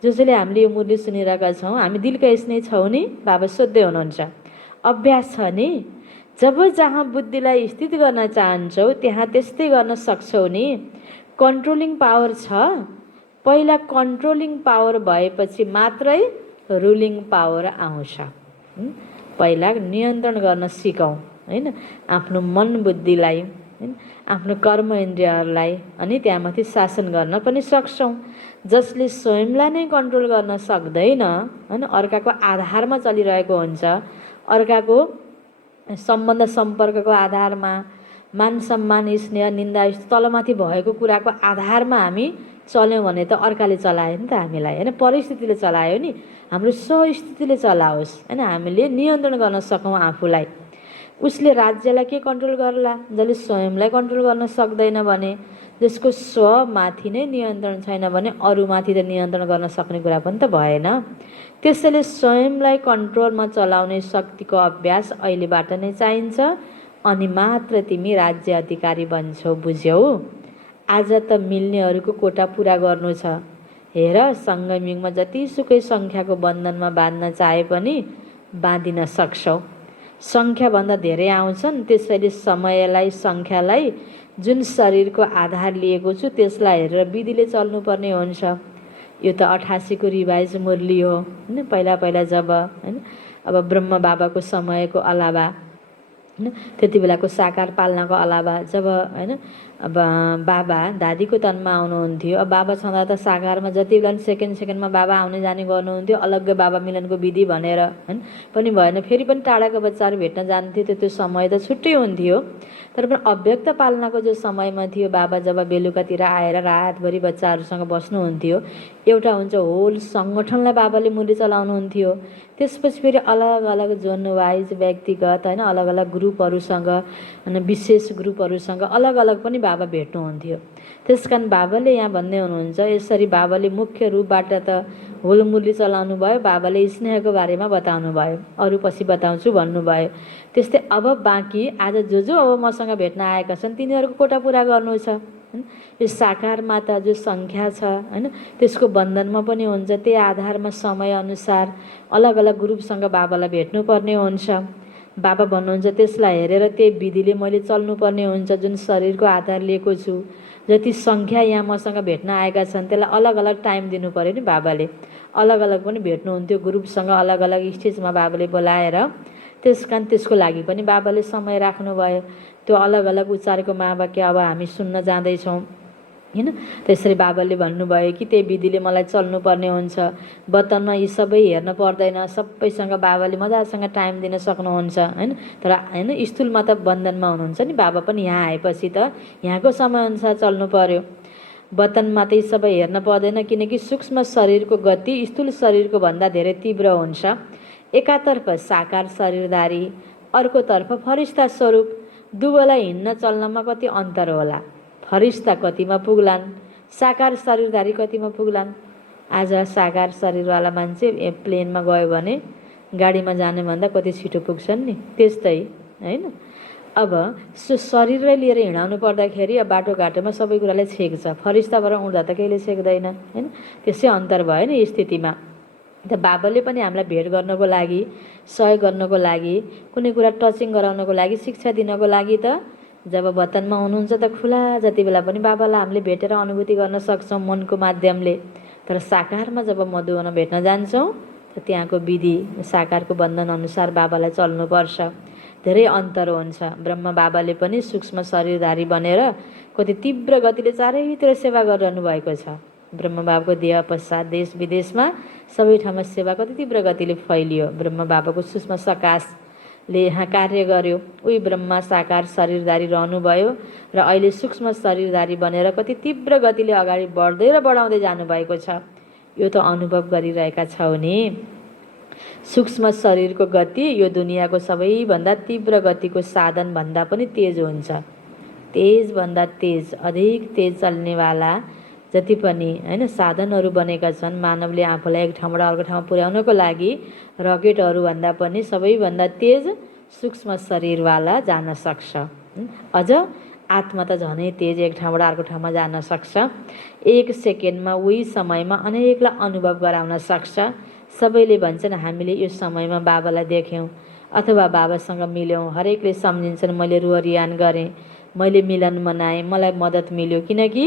जसले हामीले यो मुरली सुनिरहेका छौँ, हामी दिलकै स्नेही छौ नि? बाबा सोध्दै हुनुहुन्छ। अभ्यास छ नि? जब जहाँ बुद्धिलाई स्थित गर्न चाहन्छौ त्यहाँ त्यस्तै गर्न सक्छौ नि। कन्ट्रोलिङ पावर छ। पहिला कन्ट्रोलिङ पावर भएपछि मात्रै रुलिङ पावर आउँछ। पहिला नियन्त्रण गर्न सिकौँ हैन, आफ्नो मन बुद्धिलाई हैन, आफ्नो कर्म इन्द्रियहरूलाई, अनि त्यहाँमाथि शासन गर्न पनि सक्छौँ। जसले स्वयंलाई नै कन्ट्रोल गर्न सक्दैन हैन, अर्काको आधारमा चलिरहेको हुन्छ, अर्काको सम्बन्ध सम्पर्कको आधारमा, मान सम्मान स्नेह निन्दा तलमाथि भएको कुराको आधारमा हामी चल्यौँ भने त अर्काले चलायो नि त हामीलाई हैन, परिस्थितिले चलायो नि। हाम्रो सहस्थितिले चलाओस् हैन, हामीले नियन्त्रण गर्न सकौँ आफूलाई। उसले राज्यलाई के कन्ट्रोल गर्ला? जसले स्वयंलाई कन्ट्रोल गर्न सक्दैन भने, जसको स्वमाथि नै नियन्त्रण छैन भने अरूमाथि त नियन्त्रण गर्न सक्ने कुरा पनि त भएन। त्यसैले स्वयंलाई कन्ट्रोलमा चलाउने शक्तिको अभ्यास अहिलेबाट नै चाहिन्छ, अनि मात्र तिमी राज्य अधिकारी बन्छौ। बुझ्यौ? आज त मिल्नेहरूको कोटा पुरा गर्नु छ। हेर, सङ्गमयुगमा जतिसुकै सङ्ख्याको बन्धनमा बाँध्न चाहे पनि बाँधिन सक्छौ। सङ्ख्याभन्दा धेरै आउँछन्। त्यसैले समयलाई, सङ्ख्यालाई, जुन शरीरको आधार लिएको छु त्यसलाई हेरेर विधिले चल्नुपर्ने हुन्छ। यो त 88 को रिभाइज मुरली हो हैन। पहिला पहिला जब हैन अब ब्रह्म बाबाको समयको अलावा हैन त्यति बेलाको साकार पालनाको अलावा जब हैन अब बाबा दादीको तनमा आउनुहुन्थ्यो। अब बाबा छँदा त साकारमा जति बेला सेकेन्डमा बाबा आउने जाने गर्नुहुन्थ्यो। अलग्गै बाबा मिलनको विधि भनेर हैन पनि भएन। फेरि पनि टाढाको बच्चाहरू भेट्न जान्थ्यो। त्यो समय त छुट्टै हुन्थ्यो। तर पनि अव्यक्त पालनाको जो समयमा थियो बाबा जब बेलुकातिर आएर रातभरि बच्चाहरूसँग बस्नुहुन्थ्यो। एउटा हुन्छ होल सङ्गठनलाई बाबाले मुली चलाउनुहुन्थ्यो। त्यसपछि फेरि अलग अलग जोन वाइज व्यक्तिगत हैन अलग अलग ग्रुपहरूसँग अनि विशेष ग्रुपहरूसँग अलग अलग पनि बाबा भेट्नुहुन्थ्यो। त्यसकारण बाबाले यहाँ भन्दै हुनुहुन्छ यसरी बाबाले मुख्य रूपबाट त होल मुरली चलाउनु भयो। बाबाले स्नेहको बारेमा बताउनु भयो। अरू पछि बताउँछु भन्नुभयो। त्यस्तै अब बाँकी आज जो अब मसँग भेट्न आएका छन् तिनीहरूको कोटा पुरा गर्नु छ। यो साकारमा त जो सङ्ख्या छ हैन त्यसको बन्धनमा पनि हुन्छ। त्यही आधारमा समयअनुसार अलग अलग ग्रुपसँग बाबालाई भेट्नुपर्ने हुन्छ। बाबा भन्नुहुन्छ त्यसलाई हेरेर त्यही विधिले मैले चल्नुपर्ने हुन्छ। जुन शरीरको आधार लिएको छु जति सङ्ख्या यहाँ मसँग भेट्न आएका छन् त्यसलाई अलग अलग टाइम दिनु पर्यो नि। बाबाले अलग अलग पनि भेट्नुहुन्थ्यो। ग्रुपसँग अलग अलग स्टेजमा बाबाले बोलाएर त्यसकारण त्यसको लागि पनि बाबाले समय राख्नुभयो। त्यो अलग अलग उच्चारेको महावाक्य अब हामी सुन्न जाँदैछौँ हैन। त्यसरी बाबाले भन्नुभयो कि त्यही विधिले मलाई चल्नुपर्ने हुन्छ। वतनमा यी सबै हेर्न पर्दैन। सबैसँग बाबाले मजासँग टाइम दिन सक्नुहुन्छ हैन। तर हैन स्थूलमा त बन्धनमा हुनुहुन्छ नि। बाबा पनि यहाँ आएपछि त यहाँको समयअनुसार चल्नु पर्यो। वतनमा त यी सबै हेर्न पर्दैन किनकि सूक्ष्म शरीरको गति स्थूल शरीरको भन्दा धेरै तीव्र हुन्छ। एकातर्फ साकार शरीरधारी अर्कोतर्फ फरिस्ता स्वरूप दुवैलाई हिँड्न चल्नमा कति अन्तर होला। फरिस्ता कतिमा पुग्लान् साकार शरीरधारी कतिमा पुग्लान्। आज साकार शरीरवाला मान्छे प्लेनमा गयो भने गाडीमा जाने भन्दा कति छिटो पुग्छन् नि। त्यस्तै हैन अब शरीरलाई लिएर हिँडाउनु पर्दाखेरि अब बाटोघाटोमा सबै कुरालाई छेक्छ। फरिस्ताबाट उड्दा त कहिले छेक्दैन हैन। त्यसै अन्तर भयो नि स्थितिमा। त बाबाले पनि हामीलाई भेट गर्नको लागि सहयोग गर्नको लागि कुनै कुरा टचिङ गराउनको लागि शिक्षा दिनको लागि त जब वतनमा हुनुहुन्छ त खुला जति बेला पनि बाबालाई हामीले भेटेर अनुभूति गर्न सक्छौँ मनको माध्यमले। तर साकारमा जब मधुवन भेट्न जान्छौँ त त्यहाँको विधि साकारको बन्धन अनुसार बाबालाई चल्नुपर्छ। धेरै अन्तर हुन्छ। ब्रह्म बाबाले पनि सूक्ष्म शरीरधारी बनेर कति तीव्र गतिले चारैतिर सेवा गरिरहनु भएको छ। ब्रह्म बाबाको देह पश्चात देश विदेशमा सबै ठाउँमा सेवा कति तीव्र गतिले फैलियो। ब्रह्म बाबाको सूक्ष्म सकाशले यहाँ कार्य गर्यो। उही ब्रह्मा साकार शरीरधारी रहनुभयो र अहिले सूक्ष्म शरीरधारी बनेर कति तीव्र गतिले अगाडि बढ्दै र बढाउँदै जानुभएको छ। यो त अनुभव गरिरहेका छौँ नि। सूक्ष्म शरीरको गति यो दुनियाँको सबैभन्दा तीव्र गतिको साधन भन्दा पनि तेज हुन्छ। तेजभन्दा तेज अधिक तेज चल्नेवाला जति पनि हैन साधनहरू बनेका छन् मानवले आफूलाई एक ठाउँबाट अर्को ठाउँमा पुर्याउनको लागि रकेटहरू भन्दा पनि सबैभन्दा तेज सूक्ष्म शरीरवाला जान सक्छ। अझ आत्मा त झनै तेज एक ठाउँबाट अर्को ठाउँमा जान सक्छ। एक सेकेन्डमा उही समयमा अनेकलाई अनुभव गराउन सक्छ। सबैले भन्छन् हामीले यो समयमा बाबालाई देख्यौँ अथवा बाबासँग मिल्यौँ। हरेकले सम्झिन्छन् मैले रुहरियान गरेँ मैले मिलन मनाएँ मलाई मद्दत मिल्यो। किनकि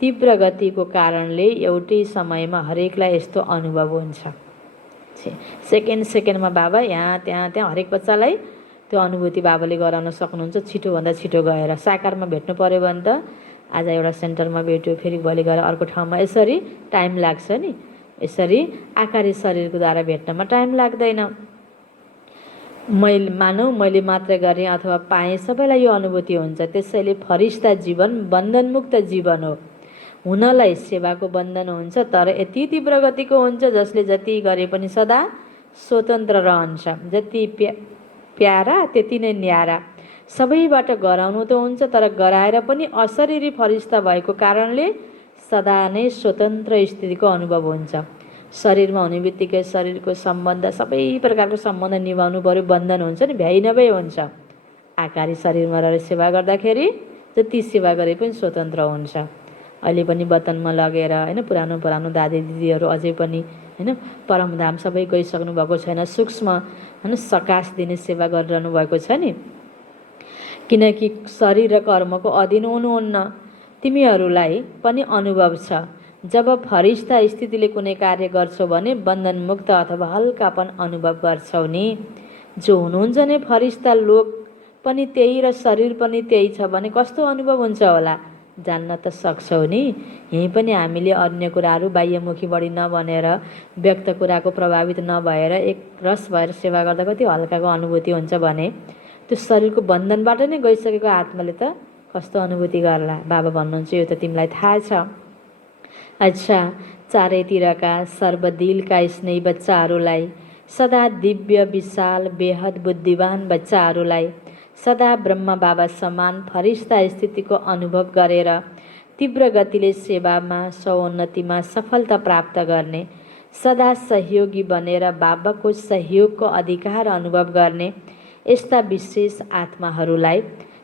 तीव्र गतिको कारणले एउटै समयमा हरेकलाई यस्तो अनुभव हुन्छ। सेकेन्डमा बाबा यहाँ त्यहाँ हरेक बच्चालाई त्यो अनुभूति बाबाले गराउन सक्नुहुन्छ। छिटोभन्दा छिटो गएर साकारमा भेट्नु पर्यो भने त आज एउटा सेन्टरमा भेट्यो फेरि भोलि गएर अर्को ठाउँमा यसरी टाइम लाग्छ नि। यसरी आकारी शरीरको द्वारा भेट्नमा टाइम लाग्दैन। मैले मात्र गरेँ अथवा पाएँ सबैलाई यो अनुभूति हुन्छ। त्यसैले फरिस्ता जीवन बन्धनमुक्त जीवन हो। हुनलाई सेवाको बन्धन हुन्छ तर यति तीव्र गतिको हुन्छ जसले जति गरे पनि सदा स्वतन्त्र रहन्छ। जति प्यारा त्यति नै न्यारा। सबैबाट गराउनु त हुन्छ तर गराएर पनि अशरीरी फरिस्ता भएको कारणले सदा नै स्वतन्त्र स्थितिको अनुभव हुन्छ। शरीरमा हुने बित्तिकै शरीरको सम्बन्ध सबै प्रकारको सम्बन्ध निभाउनु पर्यो। बन्धन हुन्छ नि भ्याइ नभए हुन्छ। आकारी शरीरमा रहेर सेवा गर्दाखेरि जति सेवा गरे पनि स्वतन्त्र हुन्छ। अहिले पनि वतनमा लगेर हैन पुरानो दादी दिदीहरू अझै पनि हैन परमधाम सबै गइसक्नु भएको छैन। सूक्ष्म हैन सकाश दिने सेवा गरिरहनु भएको छ नि। किनकि शरीर र कर्मको अधीन हुनुहुन्न। तिमीहरूलाई पनि अनुभव छ जब फरिस्ता स्थितिले कुनै कार्य गर्छौ भने बन्धनमुक्त अथवा हल्कापन अनुभव गर्छौ नि। जो हुनुहुन्छ नै फरिस्ता लोक पनि त्यही र शरीर पनि त्यही छ भने कस्तो अनुभव हुन्छ होला जान्न त सक्छौ नि। यहीँ पनि हामीले अन्य कुराहरू बाह्यमुखी बढी नबनेर व्यक्त कुराको प्रभावित नभएर एक रस भएर सेवा गर्दा कति हल्काको अनुभूति हुन्छ भने त्यो शरीरको बन्धनबाट नै गइसकेको आत्माले त कस्तो अनुभूति गर्ला। बाबा भन्नुहुन्छ यो त तिमीलाई थाहा छ। अच्छा, चारैतिरका सर्वदिलका स्नेही बच्चाहरूलाई, सदा दिव्य विशाल बेहद बुद्धिवान बच्चाहरूलाई, सदा ब्रह्म बाबा समान फरिस्ता स्थितिको अनुभव गरेर तीव्र गतिले सेवामा सौन्नतिमा सफलता प्राप्त गर्ने, सदा सहयोगी बनेर बाबाको सहयोगको अधिकार अनुभव गर्ने यस्ता विशेष आत्माहरूलाई,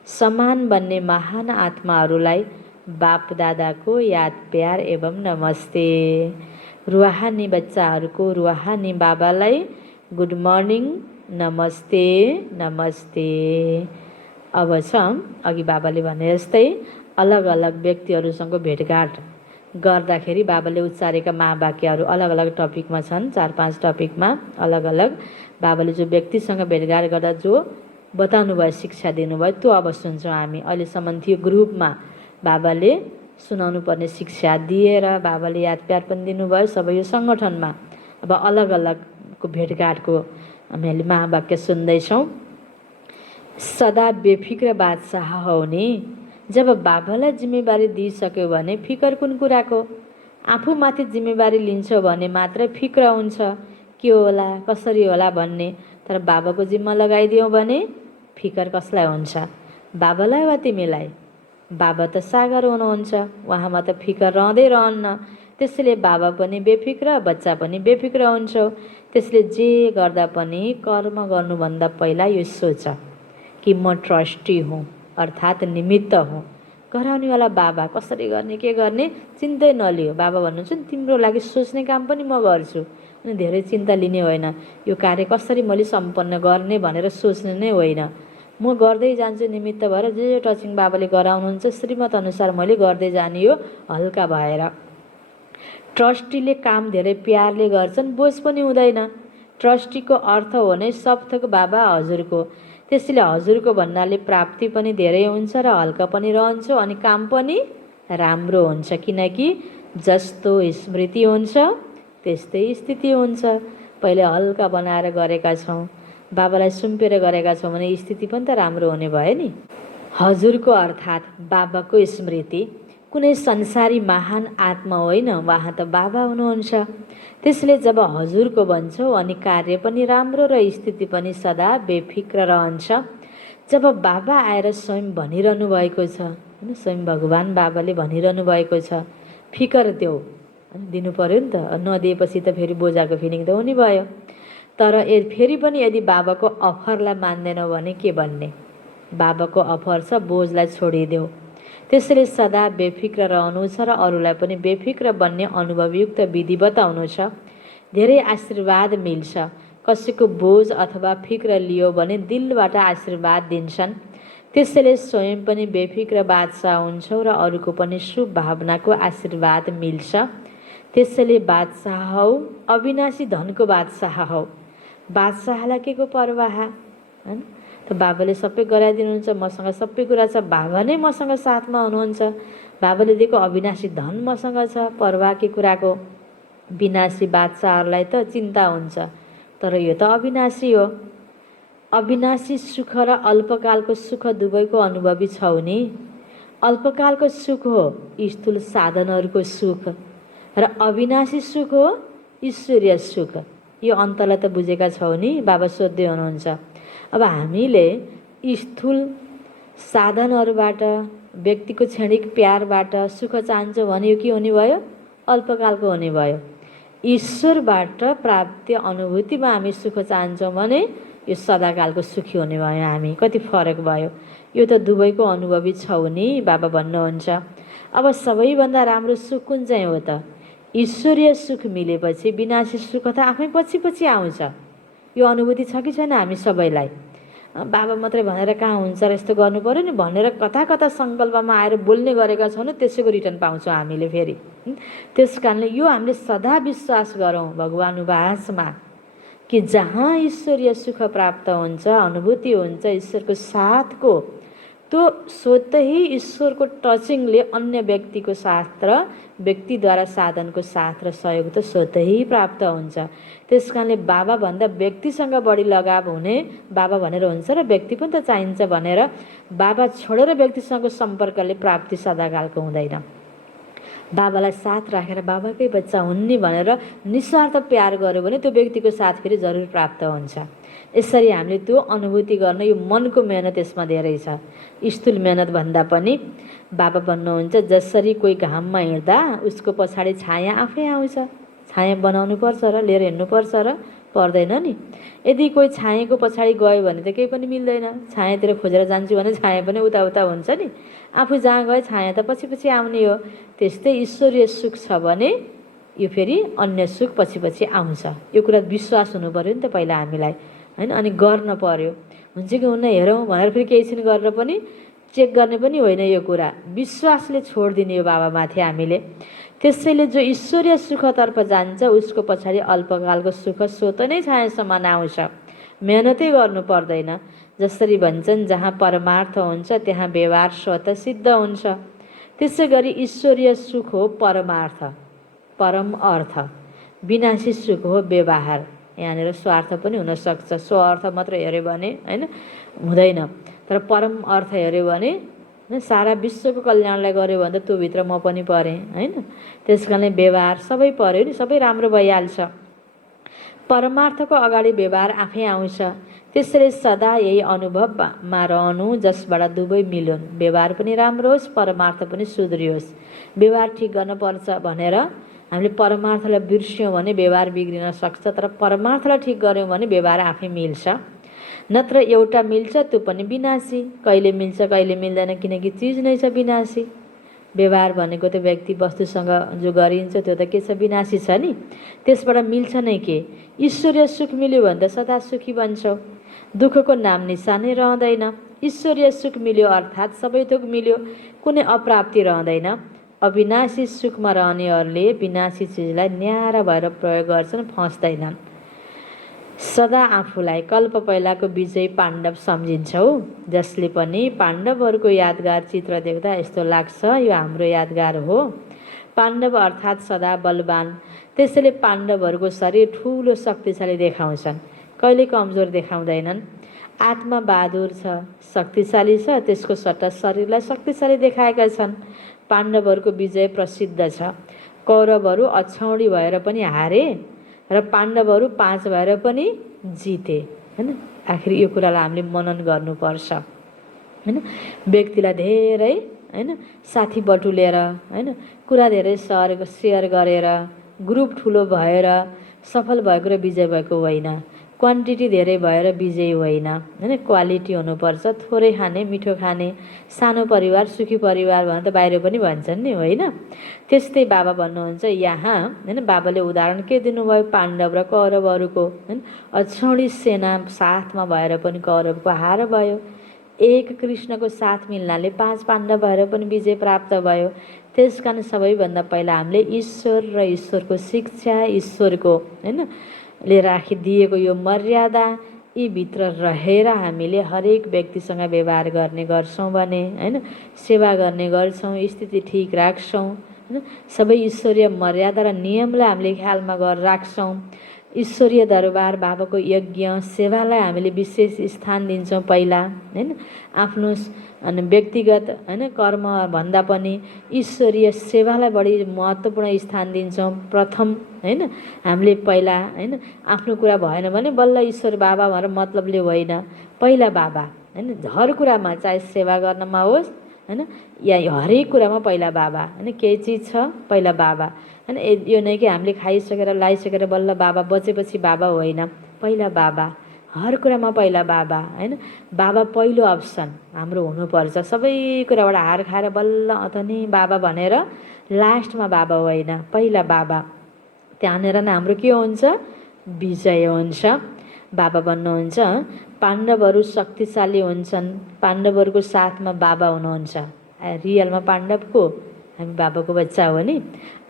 समान बन्ने महान आत्माहरूलाई बाप दादाको याद प्यार एवं नमस्ते। रुहानी बच्चाहरूको रुहानी बाबालाई गुड मर्निङ, नमस्ते नमस्ते। अब छ अघि बाबाले भने जस्तै अलग अलग व्यक्तिहरूसँग भेटघाट गर्दाखेरि बाबाले उच्चारेका महावाक्यहरू अलग अलग टपिकमा छन्। 4-5 टपिकमा अलग अलग बाबाले जो व्यक्तिसँग भेटघाट गर्दा जो बताउनु भयो, शिक्षा दिनुभयो, त्यो अब सुन्छौँ हामी। अहिलेसम्म थियो ग्रुपमा बाबाले सुनाउनु पर्ने शिक्षा दिएर बाबाले याद प्यार पनि दिनुभयो सबै यो सङ्गठनमा। अब अलग अलगको भेटघाटको हामीले महावाक्य सुन्दैछौँ। सदा बेफिक्र बादशाह हो नि। जब बाबालाई जिम्मेवारी दिइसक्यो भने फिकर कुन कुराको? आफूमाथि जिम्मेवारी लिन्छौ भने मात्र फिक्र हुन्छ के होला कसरी होला भन्ने। तर बाबाको जिम्मा लगाइदियौ भने फिकर कसलाई हुन्छ? बाबालाई वा तिमीलाई? बाबा त सागर हुनुहुन्छ, उहाँमा त फिकर रहँदै रहन्न। त्यसैले बाबा पनि बेफिक्र, बच्चा पनि बेफिक्र हुन्छौ। त्यसले जे गर्दा पनि कर्म गर्नुभन्दा पहिला यो सोच कि म ट्रस्टी हुँ, अर्थात् निमित्त हुँ। गराउनेवाला बाबा, कसरी गर्ने के गर्ने चिन्तै नलियो। बाबा भन्नुहुन्छ नि तिम्रो लागि सोच्ने काम पनि म गर्छु। अनि धेरै चिन्ता लिने होइन, यो कार्य कसरी मैले सम्पन्न गर्ने भनेर सोच्ने नै होइन। म गर्दै जान्छु निमित्त भएर। जे टचिङ बाबाले गराउनुहुन्छ श्रीमत अनुसार मैले गर्दै जाने हो हल्का भएर। ट्रस्टीले काम धेरै प्यारले गर्छन्, बोझ पनि हुँदैन। ट्रस्टीको अर्थ हो नै सबथोक बाबा हजुरको। त्यसैले हजुरको भन्नाले प्राप्ति पनि धेरै हुन्छ र हल्का पनि रहन्छ अनि काम पनि राम्रो हुन्छ। किनकि जस्तो स्मृति हुन्छ त्यस्तै स्थिति हुन्छ। पहिले हल्का बनाएर गरेका छौँ, बाबालाई सुम्पेर गरेका छौँ भने स्थिति पनि त राम्रो हुने भयो नि। हजुरको अर्थात् बाबाको स्मृति कुनै संसारी महान आत्मा होइन, उहाँ त बाबा हुनुहुन्छ। त्यसले जब हजुरको भन्छौ अनि कार्य पनि राम्रो र स्थिति पनि सदा बेफिक्र रहन्छ। जब बाबा आएर स्वयं भनिरहनु भएको छ, होइन, स्वयं भगवान् बाबाले भनिरहनु भएको छ फिकर देऊ, दिनु पर्यो नि त। नदिएपछि त फेरि बोझाको फिलिङ त हुने भयो। तर फेरि पनि यदि बाबाको अफरलाई मान्दैनौ भने के भन्ने? बाबाको अफर छ बोझलाई छोडिदेऊ। त्यसैले सदा बेफिक्र रहनु छ र अरूलाई पनि बेफिक्र बन्ने अनुभवयुक्त विधि बताउनु छ। धेरै आशीर्वाद मिल्छ। कसैको बोझ अथवा फिक्र लियो भने दिलबाट आशीर्वाद दिन्छन्। त्यसैले स्वयं पनि बेफिक्र बादशाह हुन्छौ र अरूको पनि शुभ भावनाको आशीर्वाद मिल्छ। त्यसैले बादशाह हौ, अविनाशी धनको बादशाह हौ। बादशाहलाई के को परवाह? हैन त बाबाले सबै गराइदिनुहुन्छ, मसँग सबै कुरा छ, बाबा नै मसँग साथमा हुनुहुन्छ। बाबाले दिएको अविनाशी धन मसँग छ, परवाह के कुराको? विनाशी बादशाहहरूलाई त चिन्ता हुन्छ, तर यो त अविनाशी हो। अविनाशी सुख र अल्पकालको सुख दुवैको अनुभवी छौ नि। अल्पकालको सुख हो स्थूल साधनहरूको सुख र अविनाशी सुख हो ईश्वरीय सुख। यो अन्तलाई त बुझेका छौ नि? बाबा सोध्दै हुनुहुन्छ। अब हामीले स्थूल साधनहरूबाट व्यक्तिको क्षणिक प्यारबाट सुख चाहन्छौँ भने यो के हुने भयो? अल्पकालको हुने भयो। ईश्वरबाट प्राप्ति अनुभूतिमा हामी सुख चाहन्छौँ भने यो सदाकालको सुखी हुने भयो हामी। कति फरक भयो? यो त दुवैको अनुभवी छौ नि, बाबा भन्नुहुन्छ। अब सबैभन्दा राम्रो सुख कुन चाहिँ हो त? ईश्वरीय सुख मिलेपछि विनाशी सुख त आफै पछि पछि आउँछ। यो अनुभूति छ कि छैन हामी सबैलाई? बाबा मात्रै भनेर कहाँ हुन्छ र यस्तो गर्नु पऱ्यो नि भनेर कता कता सङ्कल्पमा आएर बोल्ने गरेका छौँ न त्यसैको रिटर्न पाउँछौँ हामीले फेरि। त्यस कारणले यो हामीले सदा विश्वास गरौँ भगवानुवासमा कि जहाँ ईश्वरीय सुख प्राप्त हुन्छ, अनुभूति हुन्छ ईश्वरको साथको, त्यो स्वतः ईश्वरको टचिङले अन्य व्यक्तिको साथ र व्यक्तिद्वारा साधनको साथ र सहयोग त स्वतः प्राप्त हुन्छ। त्यस कारणले बाबा भन्दा व्यक्तिसँग बढी लगाव हुने बाबा भनेर हुन्छ र व्यक्ति पनि त चाहिन्छ भनेर बाबा छोडेर व्यक्तिसँगको सम्पर्कले प्राप्ति सदाकालको हुँदैन। बाबालाई साथ राखेर बाबाकै बच्चा हुन् नि भनेर निस्वार्थ प्यार गर्यो भने त्यो व्यक्तिको साथ फेरि जरुर प्राप्त हुन्छ। यसरी हामीले त्यो अनुभूति गर्न यो मनको मेहनत यसमा धेरै छ। स्थूल मेहनत भन्दा पनि बाबा भन्नुहुन्छ जसरी कोही घाममा हिँड्दा उसको पछाडि छाया आफै आउँछ, छाया बनाउनु पर्छ र लिएर हिँड्नुपर्छ र पर्दैन नि। यदि कोही छायाको पछाडि गयो भने त केही पनि मिल्दैन, छायातिर खोजेर जान्छु भने छाया पनि उता उता हुन्छ नि, आफू जहाँ गए छाया त पछि पछि आउने हो। त्यस्तै ईश्वरीय सुख छ भने यो फेरि अन्य सुख पछि पछि आउँछ। यो कुरा विश्वास हुनु पर्यो नि त पहिला हामीलाई, होइन? अनि गर्न पर्यो, हुन्छ कि हुन्न हेरौँ भनेर फेरि केही छिन गरेर पनि चेक गर्ने पनि होइन यो कुरा, विश्वासले छोडिदिने यो बाबामाथि हामीले। त्यसैले जो ईश्वरीय सुखतर्फ जान्छ उसको पछाडि अल्पकालको सुख स्वत नै छाया समान आउँछ, मेहनतै गर्नु पर्दैन। जसरी भन्छन् जहाँ परमार्थ हुन्छ त्यहाँ व्यवहार स्वत सिद्ध हुन्छ। त्यसै गरी ईश्वरीय सुख हो परमार्थ, परम अर्थ, विनाशी सुख हो व्यवहार। यहाँनिर स्वार्थ पनि हुनसक्छ, स्वार्थ मात्र हेऱ्यो भने होइन हुँदैन, तर परम अर्थ हेऱ्यो भने सारा विश्वको कल्याणलाई गर्यो भने त त्योभित्र म पनि परेँ, होइन? त्यस कारणले व्यवहार सबै पर्यो नि, सबै राम्रो भइहाल्छ। परमार्थको अगाडि व्यवहार आफै आउँछ। त्यसैले सदा यही अनुभवमा रहनु जसबाट दुवै मिलोन्, व्यवहार पनि राम्रो होस् परमार्थ पनि सुध्रियोस्। व्यवहार ठिक गर्नुपर्छ भनेर हामीले परमार्थलाई बिर्स्यौँ भने व्यवहार बिग्रिन सक्छ, तर परमार्थलाई ठिक गऱ्यौँ भने व्यवहार आफै मिल्छ। नत्र एउटा मिल्छ त्यो पनि विनाशी, कहिले मिल्छ कहिले मिल्दैन, किनकि चिज नै छ विनाशी। व्यवहार भनेको त व्यक्ति वस्तुसँग जो गरिन्छ त्यो त के छ विनाशी छ नि, त्यसबाट मिल्छ नै के? ईश्वरीय सुख मिल्यो भने त सदा सुखी बन्छौँ, दुःखको नाम निशानै रहँदैन। ईश्वरीय सुख मिल्यो अर्थात् सबै थोक मिल्यो, कुनै अप्राप्ति रहँदैन। अविनाशी सुखमा रहनेहरूले विनाशी चिजलाई न्यारा भएर प्रयोग गर्छन्, फस्दैनन्। सदा आफूलाई कल्प पहिलाको विजयी पाण्डव सम्झिन्छौ, जसले पनि पाण्डवहरूको यादगार चित्र देख्दा यस्तो लाग्छ यो हाम्रो यादगार हो। पाण्डव अर्थात् सदा बलवान, त्यसैले पाण्डवहरूको शरीर ठुलो शक्तिशाली देखाउँछन्, कहिले कमजोर देखाउँदैनन्। आत्मा बहादुर छ, शक्तिशाली छ, त्यसको सट्टा शरीरलाई शक्तिशाली देखाएका छन्। पाण्डवहरूको विजय प्रसिद्ध छ, कौरवहरू अछौडी भएर पनि हारे र पाण्डवहरू 5 भएर पनि जिते, होइन? आखिर यो कुरालाई हामीले मनन गर्नुपर्छ, होइन? व्यक्तिलाई धेरै होइन साथी बटुलेर होइन कुरा धेरै सेयर गरेर ग्रुप ठुलो भएर सफल भएको र विजय भएको होइन, क्वान्टिटी धेरै भएर विजयी होइन, होइन? क्वालिटी हुनुपर्छ। थोरै खाने, मिठो खाने, सानो परिवार सुखी परिवार भनेर त बाहिर पनि भन्छन् नि, होइन? त्यस्तै बाबा भन्नुहुन्छ यहाँ, होइन? बाबाले उदाहरण के दिनुभयो? पाण्डव र कौरवहरूको, होइन? अछौडी सेना साथमा भएर पनि कौरवको हार भयो, एक कृष्णको साथ मिल्नाले 5 पाण्डव भएर पनि विजय प्राप्त भयो। त्यस कारण सबैभन्दा पहिला हामीले ईश्वर र ईश्वरको शिक्षा, ईश्वरको होइन ले राखिदिएको यो मर्यादा यी भित्र रहेर हामीले हरेक व्यक्तिसँग व्यवहार गर्ने गर्छौँ भने, होइन? सेवा गर्ने गर्छौँ, स्थिति ठिक राख्छौँ, होइन? सबै ईश्वरीय मर्यादा र नियमलाई हामीले ख्यालमा गरेर राख्छौँ। ईश्वरीय दरबार बाबाको यज्ञ सेवालाई हामीले विशेष स्थान दिन्छौँ पहिला, होइन? आफ्नो अनि व्यक्तिगत होइन कर्म भन्दा पनि ईश्वरीय सेवालाई बढी महत्त्वपूर्ण स्थान दिन्छौँ प्रथम, होइन? हामीले पहिला, होइन? आफ्नो कुरा भएन भने बल्ल ईश्वर बाबा भनेर मतलबले होइन, पहिला बाबा, होइन? हर कुरामा चाहे सेवा गर्नमा होस्, होइन? या हरेक कुरामा पहिला बाबा, होइन? केही चिज छ पहिला बाबा, होइन? यो नै कि हामीले खाइसकेर लाइसकेर बल्ल बाबा बचेपछि बाबा होइन, पहिला बाबा, हर कुरामा पहिला बाबा, होइन? बाबा पहिलो अप्सन हाम्रो हुनुपर्छ। सबै कुराबाट हार खाएर बल्ल अथ नि बाबा भनेर लास्टमा बाबा होइन, पहिला बाबा। त्यहाँनिर नै हाम्रो के हुन्छ? विजय हुन्छ। बाबा भन्नुहुन्छ पाण्डवहरू शक्तिशाली हुन्छन्, पाण्डवहरूको साथमा बाबा हुनुहुन्छ। रियलमा पाण्डवको हामी बाबाको बच्चा हो नि।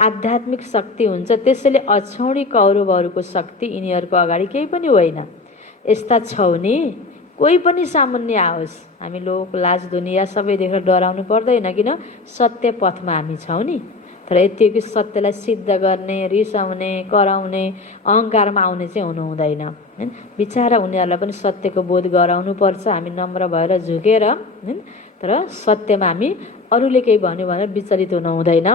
आध्यात्मिक शक्ति हुन्छ, त्यसैले अछौडी कौरवहरूको शक्ति यिनीहरूको अगाडि केही पनि होइन। यस्ता छौ नि, कोही पनि सामान्य आओस्, हामी लोक लाज दुनियाँ सबै देखेर डराउनु पर्दैन, किन सत्य पथमा हामी छौँ नि। तर यति हो कि सत्यलाई सिद्ध गर्ने, रिसाउने, कराउने, अहङ्कारमा आउने चाहिँ हुनु हुँदैन हैन। बिचारा उनीहरूलाई पनि सत्यको बोध गराउनु पर्छ, हामी नम्र भएर झुकेर हैन। तर सत्यमा हामी अरूले केही भन्यो भनेर विचलित हुनु हुँदैन।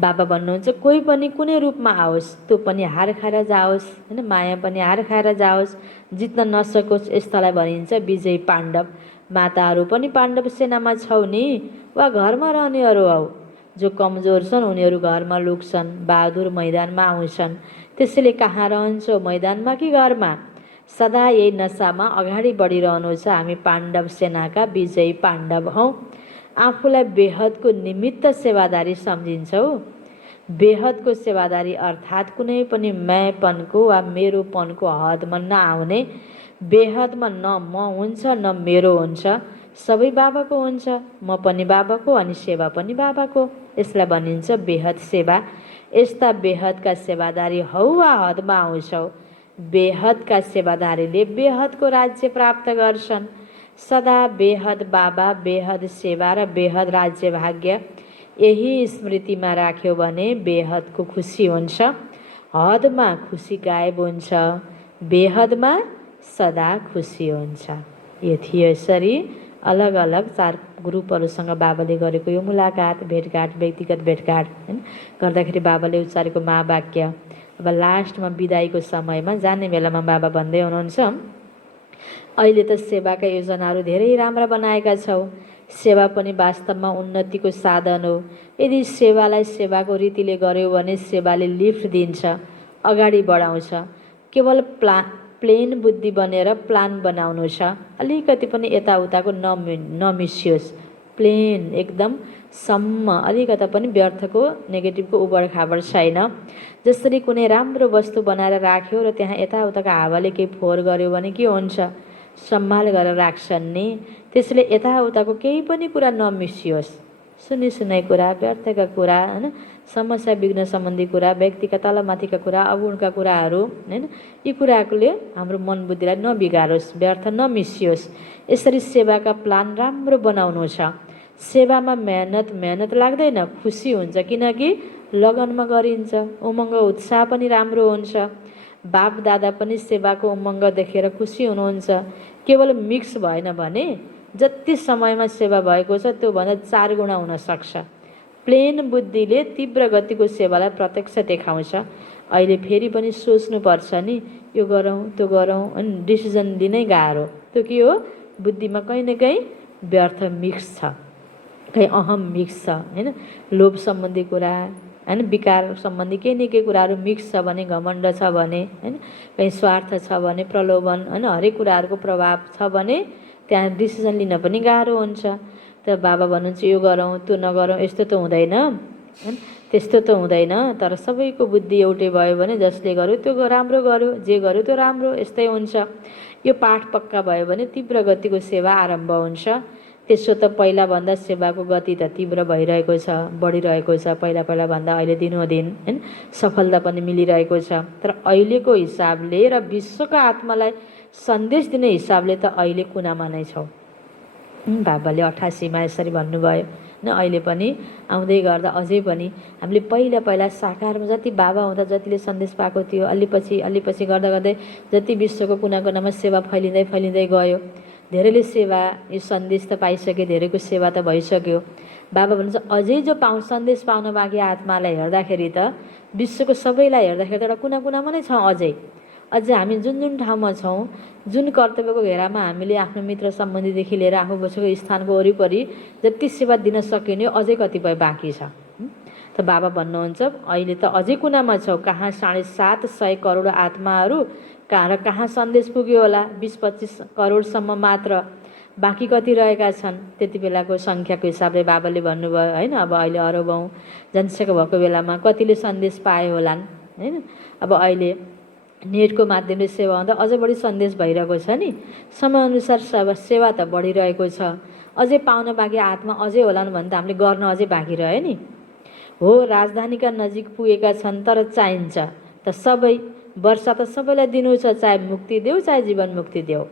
बाबा भन्नुहुन्छ कोही पनि कुनै रूपमा आओस्, त्यो पनि हार खाएर जाओस् हैन, माया पनि हार खाएर जाओस्, जित्न नसकोस्, यस्तालाई भनिन्छ विजयी पाण्डव। माताहरू पनि पाण्डव सेनामा छौ नि, वा घरमा रहनेहरू हौ। जो कमजोर छन् उनीहरू घरमा लुक्छन्, बहादुर मैदानमा आउँछन्। त्यसैले कहाँ रहन्छौ, मैदानमा कि घरमा? सदा यही नसामा अगाडि बढिरहनु छ। हामी पाण्डव सेनाका विजयी पाण्डव हौँ। आफूलाई बेहदको निमित्त सेवादारी सम्झिन्छौ। बेहदको सेवादारी अर्थात् कुनै पनि मैपनको वा मेरोपनको हदमा नआउने। बेहदमा न म हुन्छ न मेरो हुन्छ, सबै बाबाको हुन्छ। म पनि बाबाको अनि सेवा पनि बाबाको, यसलाई भनिन्छ बेहद सेवा। यस्ता बेहदका सेवादारी हौ वा हदमा आउँछौ। बेहदका सेवादारीले बेहदको राज्य प्राप्त गर्छन्। सदा बेहद बाबा, बेहद सेवा र बेहद राज्य भाग्य यही स्मृतिमा राख्यो भने बेहदको खुसी हुन्छ। हदमा खुसी गायब हुन्छ, बेहदमा सदा खुसी हुन्छ। यो थियो यसरी अलग अलग 4 ग्रुपहरूसँग बाबाले गरेको यो मुलाकात, भेटघाट, व्यक्तिगत भेटघाट हैन गर्दाखेरि बाबाले उच्चारेको महावाक्य। अब लास्टमा बिदाईको समयमा जाने बेलामा बाबा भन्दै हुनुहुन्छ अहिले त सेवाका योजनाहरू धेरै राम्रा बनाएका छौ। सेवा पनि वास्तवमा उन्नतिको साधन हो। यदि सेवालाई सेवाको रीतिले गर्यो भने सेवाले लिफ्ट दिन्छ, अगाडि बढाउँछ। केवल प्लेन बुद्धि बनेर प्लान बनाउनु छ, अलिकति पनि यताउताको नमिसियोस्। प्लेन एकदम सम्म, अलिकता पनि व्यर्थको नेगेटिभको उबड खाबड छैन। जसरी कुनै राम्रो वस्तु बनाएर राख्यो र त्यहाँ यताउताको हावाले केही फोहोर गर्यो भने के हुन्छ, सम्हाल गरेर राख्छन् नि। त्यसैले यताउताको केही पनि कुरा नमिसियोस्। सुनाइ कुरा, व्यर्थका कुरा हैन, समस्या विघ्न सम्बन्धी कुरा, व्यक्तिका तलमाथिका कुरा, अगुणका कुराहरू हैन, यी कुराले हाम्रो मन बुद्धिलाई नबिगारोस्, व्यर्थ नमिसियोस्। यसरी सेवाका प्लान राम्रो बनाउनु छ। सेवामा मेहनत लाग्दैन, खुसी हुन्छ, किनकि लगनमा गरिन्छ। उमङ्ग उत्साह पनि राम्रो हुन्छ। बाप दादा पनि सेवाको उमङ्ग देखेर खुसी हुनुहुन्छ। केवल मिक्स भएन भने जति समयमा सेवा भएको छ त्योभन्दा 4 गुणा हुन सक्छ। प्लेन बुद्धिले तीव्र गतिको सेवालाई प्रत्यक्ष देखाउँछ। अहिले फेरि पनि सोच्नुपर्छ नि, यो गरौँ त्यो गरौँ अनि डिसिजन लिनै गाह्रो। त्यो के हो, बुद्धिमा कहीँ न कहीँ व्यर्थ मिक्स छ, कहीँ अहम मिक्स छ हैन। लोभ सम्बन्धी कुरा हैन, विकार सम्बन्धी केही न केही कुराहरू मिक्स छ भने, घमण्ड छ भने हैन, कहीँ स्वार्थ छ भने, प्रलोभन हैन, हरेक कुराहरूको प्रभाव छ भने त्यहाँ डिसिजन लिन पनि गाह्रो हुन्छ। त बाबा भन्नुहुन्छ यो गरौँ त्यो नगरौँ, यस्तो त हुँदैन हैन, त्यस्तो त हुँदैन। तर सबैको बुद्धि एउटै भयो भने जसले गर्यो त्यो राम्रो गर्यो, जे गर्यो त्यो राम्रो, यस्तै हुन्छ। यो पाठ पक्का भयो भने तीव्र गतिको सेवा आरम्भ हुन्छ। त्यसो त पहिलाभन्दा सेवाको गति त तीव्र भइरहेको छ, बढिरहेको छ। पहिला भन्दा अहिले दिनोदिन हैन सफलता पनि मिलिरहेको छ। तर अहिलेको हिसाबले र विश्वका आत्मालाई सन्देश दिने हिसाबले त अहिले कुनामा नै छौँ। बाबाले 88 मा यसरी भन्नुभयो न। अहिले पनि आउँदै गर्दा अझै पनि हामीले पहिला साकारमा जति बाबा हुँदा जतिले सन्देश पाएको थियो, अलिपछि गर्दा गर्दै जति विश्वको कुना कुनामा सेवा फैलिँदै गयो। धेरैले सेवा यो सन्देश त पाइसके, धेरैको सेवा त भइसक्यो। बाबा भन्छ अझै जो सन्देश पाउन बाँकी आत्मालाई हेर्दाखेरि त विश्वको सबैलाई हेर्दाखेरि त एउटा कुना कुनामा नै छौँ। अझै हामी जुन ठाउँमा छौँ, जुन कर्तव्यको घेरामा हामीले आफ्नो मित्र सम्बन्धीदेखि लिएर आफू बसेको स्थानको वरिपरि जति सेवा दिन सकिने अझै कतिपय बाँकी छ। त बाबा भन्नुहुन्छ अहिले त अझै कुनामा छौँ। कहाँ 750 करोड आत्माहरू कहाँ सन्देश पुग्यो होला, 20-25 करोडसम्म मात्र। बाँकी कति रहेका छन्, त्यति बेलाको सङ्ख्याको हिसाबले बाबाले भन्नुभयो हैन। अब अहिले अरबौँ जनसङ्ख्या भएको बेलामा कतिले सन्देश पाए होलान् हैन। अब अहिले नेटको माध्यमले सेवा हुँदा अझै बढी सन्देश भइरहेको छ नि। समयअनुसार सेवा त बढिरहेको छ, अझै पाउन बाँकी आत्मा अझै होलान् भने त हामीले गर्न अझै बाँकी रह्यो नि। हो, राजधानीका नजिक पुगेका छन्, तर चाहिन्छ त सबै। वर्षा त सबैलाई दिनु छ, चाहे मुक्ति देऊ चाहे जीवन मुक्ति देऊ।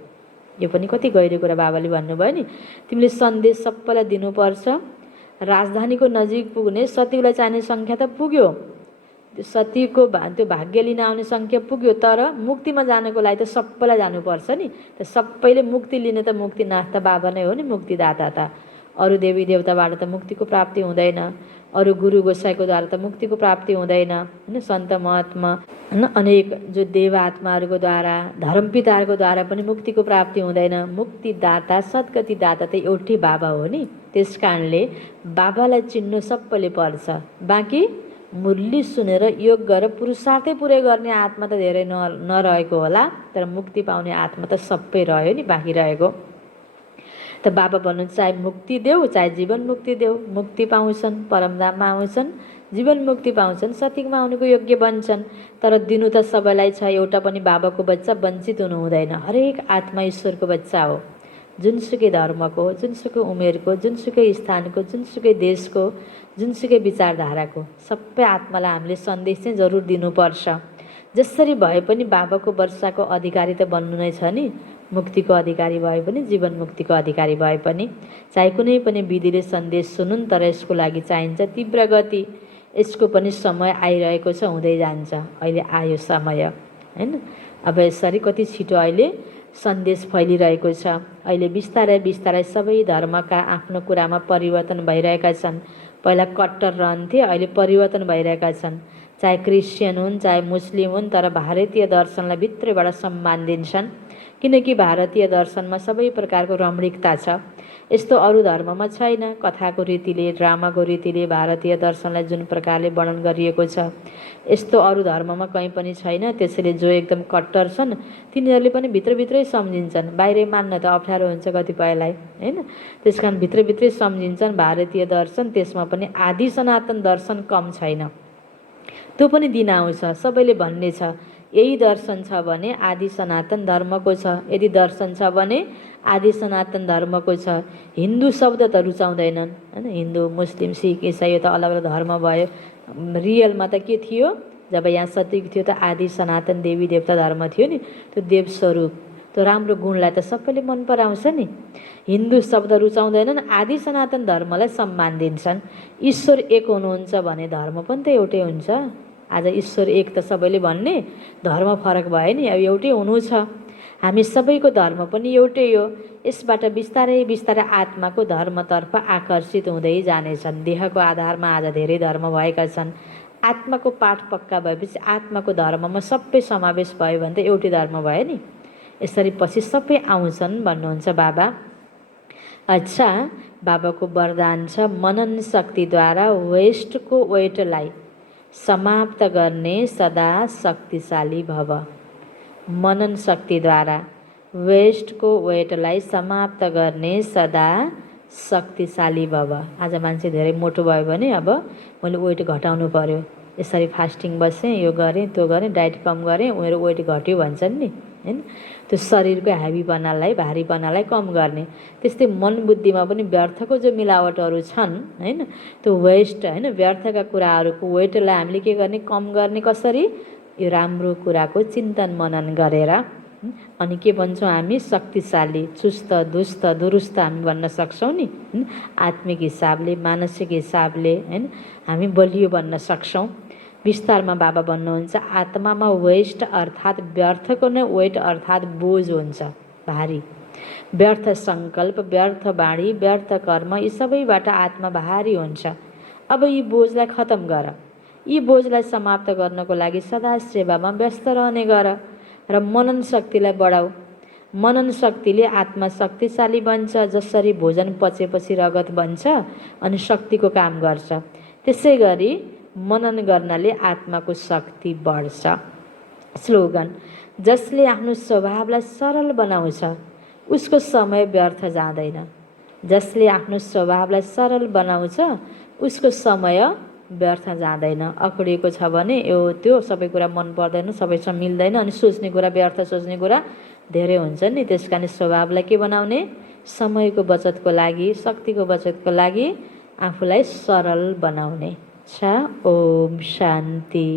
यो पनि कति गहिरो कुरा बाबाले भन्नुभयो नि। तिमीले सन्देश सबैलाई दिनुपर्छ। राजधानीको नजिक पुग्ने सतीलाई चाहिने सङ्ख्या त पुग्यो, त्यो सतीको त्यो भाग्य लिन आउने सङ्ख्या पुग्यो, तर मुक्तिमा जानको लागि त सबैलाई जानुपर्छ नि। त सबैले मुक्ति लिने त मुक्तिनाथ त बाबा नै हो नि, मुक्तिदाता त। अरू देवी देवताबाट त मुक्तिको प्राप्ति हुँदैन, अरू गुरु गोसाईको द्वारा त मुक्तिको प्राप्ति हुँदैन होइन। सन्त महात्मा होइन, अनेक जो देवात्माहरूको द्वारा, धर्मपिताहरूको द्वारा पनि मुक्तिको प्राप्ति हुँदैन। मुक्तिदाता सद्गतिदाता त एउटै बाबा हो नि। त्यस कारणले बाबालाई चिन्नु सबैले पर्छ। बाँकी मुरली सुनेर योग गरेर पुरुषार्थै पुरै गर्ने आत्मा त धेरै नरहेको होला, तर मुक्ति पाउने आत्मा त सबै रह्यो नि बाँकी रहेको। त बाबा भन्नु चाहे मुक्ति देऊ चाहे जीवन मुक्ति देऊ, मुक्ति पाउँछन्, परमधाममा आउँछन्, जीवन मुक्ति पाउँछन्, सतीमा आउनुको योग्य बन्छन्। तर दिनु त सबैलाई छ, एउटा पनि बाबाको बच्चा वञ्चित हुनु हुँदैन। हरेक आत्मा ईश्वरको बच्चा हो, जुनसुकै धर्मको, जुनसुकै उमेरको, जुनसुकै स्थानको, जुनसुकै देशको, जुनसुकै विचारधाराको, सबै आत्मालाई हामीले सन्देश चाहिँ जरुर दिनुपर्छ। जसरी भए पनि बाबाको वर्षाको अधिकारी त बन्नु नै छ नि। मुक्तिको अधिकारी भए पनि, जीवन मुक्तिको अधिकारी भए पनि, चाहे कुनै पनि विधिले सन्देश सुनुन्, तर यसको लागि चाहिन्छ तीव्र गति। यसको पनि समय आइरहेको छ, हुँदै जान्छ। अहिले आयो समय होइन। अब यसरी कति छिटो अहिले सन्देश फैलिरहेको छ। अहिले बिस्तारै बिस्तारै सबै धर्मका आफ्नो कुरामा परिवर्तन भइरहेका छन्। पहिला कट्टर रहन्थे, अहिले परिवर्तन भइरहेका छन्। चाहे क्रिस्चियन हुन् चाहे मुस्लिम हुन्, तर भारतीय दर्शनलाई भित्रैबाट सम्मान दिन्छन्, किनकि भारतीय दर्शनमा सबै प्रकारको रमणीकता छ। यस्तो अरू धर्ममा छैन। कथाको रीतिले, ड्रामाको रीतिले भारतीय दर्शनलाई जुन प्रकारले वर्णन गरिएको छ, यस्तो अरू धर्ममा कहीँ पनि छैन। त्यसैले जो एकदम कट्टर छन् तिनीहरूले पनि भित्रभित्रै सम्झिन्छन्, बाहिरै मान्न त अप्ठ्यारो हुन्छ कतिपयलाई होइन। त्यस कारण भित्रभित्रै सम्झिन्छन् भारतीय दर्शन, त्यसमा पनि आदि सनातन दर्शन कम छैन। त्यो पनि दिन आउँछ, सबैले भन्ने छ यही दर्शन छ भने आदि सनातन धर्मको छ, यदि दर्शन छ भने आदि सनातन धर्मको छ। हिन्दू शब्द त रुचाउँदैनन् होइन। हिन्दू, मुस्लिम, सिख, इसाई यो त अलग अलग धर्म भयो। रियलमा त के थियो, जब यहाँ सतीको थियो त आदि सनातन देवी देवता धर्म थियो नि। त्यो देव स्वरूप, त्यो राम्रो गुणलाई त सबैले मन पराउँछ नि। हिन्दू शब्द रुचाउँदैनन्, आदि सनातन धर्मलाई सम्मान दिन्छन्। ईश्वर एक हुनुहुन्छ भने धर्म पनि त एउटै हुन्छ। आज ईश्वर एक त सबैले भन्ने, धर्म फरक भयो नि। अब एउटै हुनु छ, हामी सबैको धर्म पनि एउटै हो। यसबाट बिस्तारै बिस्तारै आत्माको धर्मतर्फ आकर्षित हुँदै जानेछन्। देहको आधारमा आज धेरै धर्म भएका छन्। आत्माको पाठ पक्का भएपछि आत्माको धर्ममा सबै समावेश भयो भने त एउटै धर्म भयो नि। यसरी पछि सबै आउँछन् भन्नुहुन्छ बाबा। अच्छा, बाबाको वरदान छ मनन शक्तिद्वारा वेस्टको वेटलाई समाप्त गर्ने सदा शक्तिशाली भव। मनन शक्तिद्वारा वेस्टको वेटलाई समाप्त गर्ने सदा शक्तिशाली भव। आज मान्छे धेरै मोटो भयो भने अब मैले वेट घटाउनु पर्यो, यसरी फास्टिङ बसेँ, यो गरेँ त्यो गरेँ, डाइट कम गरेँ, मेरो वेट घट्यो भन्छन् नि होइन। त्यो शरीरको हेभीपनालाई, भारीपनालाई कम गर्ने। त्यस्तै मन बुद्धिमा पनि व्यर्थको जो मिलावटहरू छन् होइन, त्यो वेस्ट होइन, व्यर्थका कुराहरूको वेटलाई हामीले के गर्ने, कम गर्ने कसरी, यो राम्रो कुराको चिन्तन मनन गरेर। अनि के भन्छौँ हामी, शक्तिशाली, चुस्त दुस्त दुरुस्त हामी भन्न सक्छौँ नि। आत्मिक हिसाबले, मानसिक हिसाबले होइन हामी बलियो भन्न सक्छौँ। विस्तारमा बाबा भन्नुहुन्छ आत्मामा वेस्ट अर्थात् व्यर्थको नै वेट अर्थात् बोझ हुन्छ, भारी। व्यर्थ सङ्कल्प, व्यर्थ बाणी, व्यर्थ कर्म, यी सबैबाट आत्मा भारी हुन्छ। अब यी बोझलाई खतम गर। यी बोझलाई समाप्त गर्नको लागि सदा सेवामा व्यस्त रहने गर र मनन शक्तिलाई बढाऊ। मनन शक्तिले आत्मा शक्तिशाली बन्छ। जसरी भोजन पचेपछि रगत बन्छ अनि शक्तिको काम गर्छ, त्यसै गरी मनन गर्नाले आत्माको शक्ति बढ्छ। स्लोगन, जसले आफ्नो स्वभावलाई सरल बनाउँछ उसको समय व्यर्थ जाँदैन। जसले आफ्नो स्वभावलाई सरल बनाउँछ उसको समय व्यर्थ जाँदैन। अखुडिएको छ भने त्यो सबै कुरा मन पर्दैन, सबैसँग मिल्दैन, अनि सोच्ने कुरा व्यर्थ सोच्ने कुरा धेरै हुन्छ नि। त्यस कारण स्वभावलाई के बनाउने? समयको बचतको लागि, शक्तिको बचतको लागि आफूलाई सरल बनाउने छ। ओम शान्ति।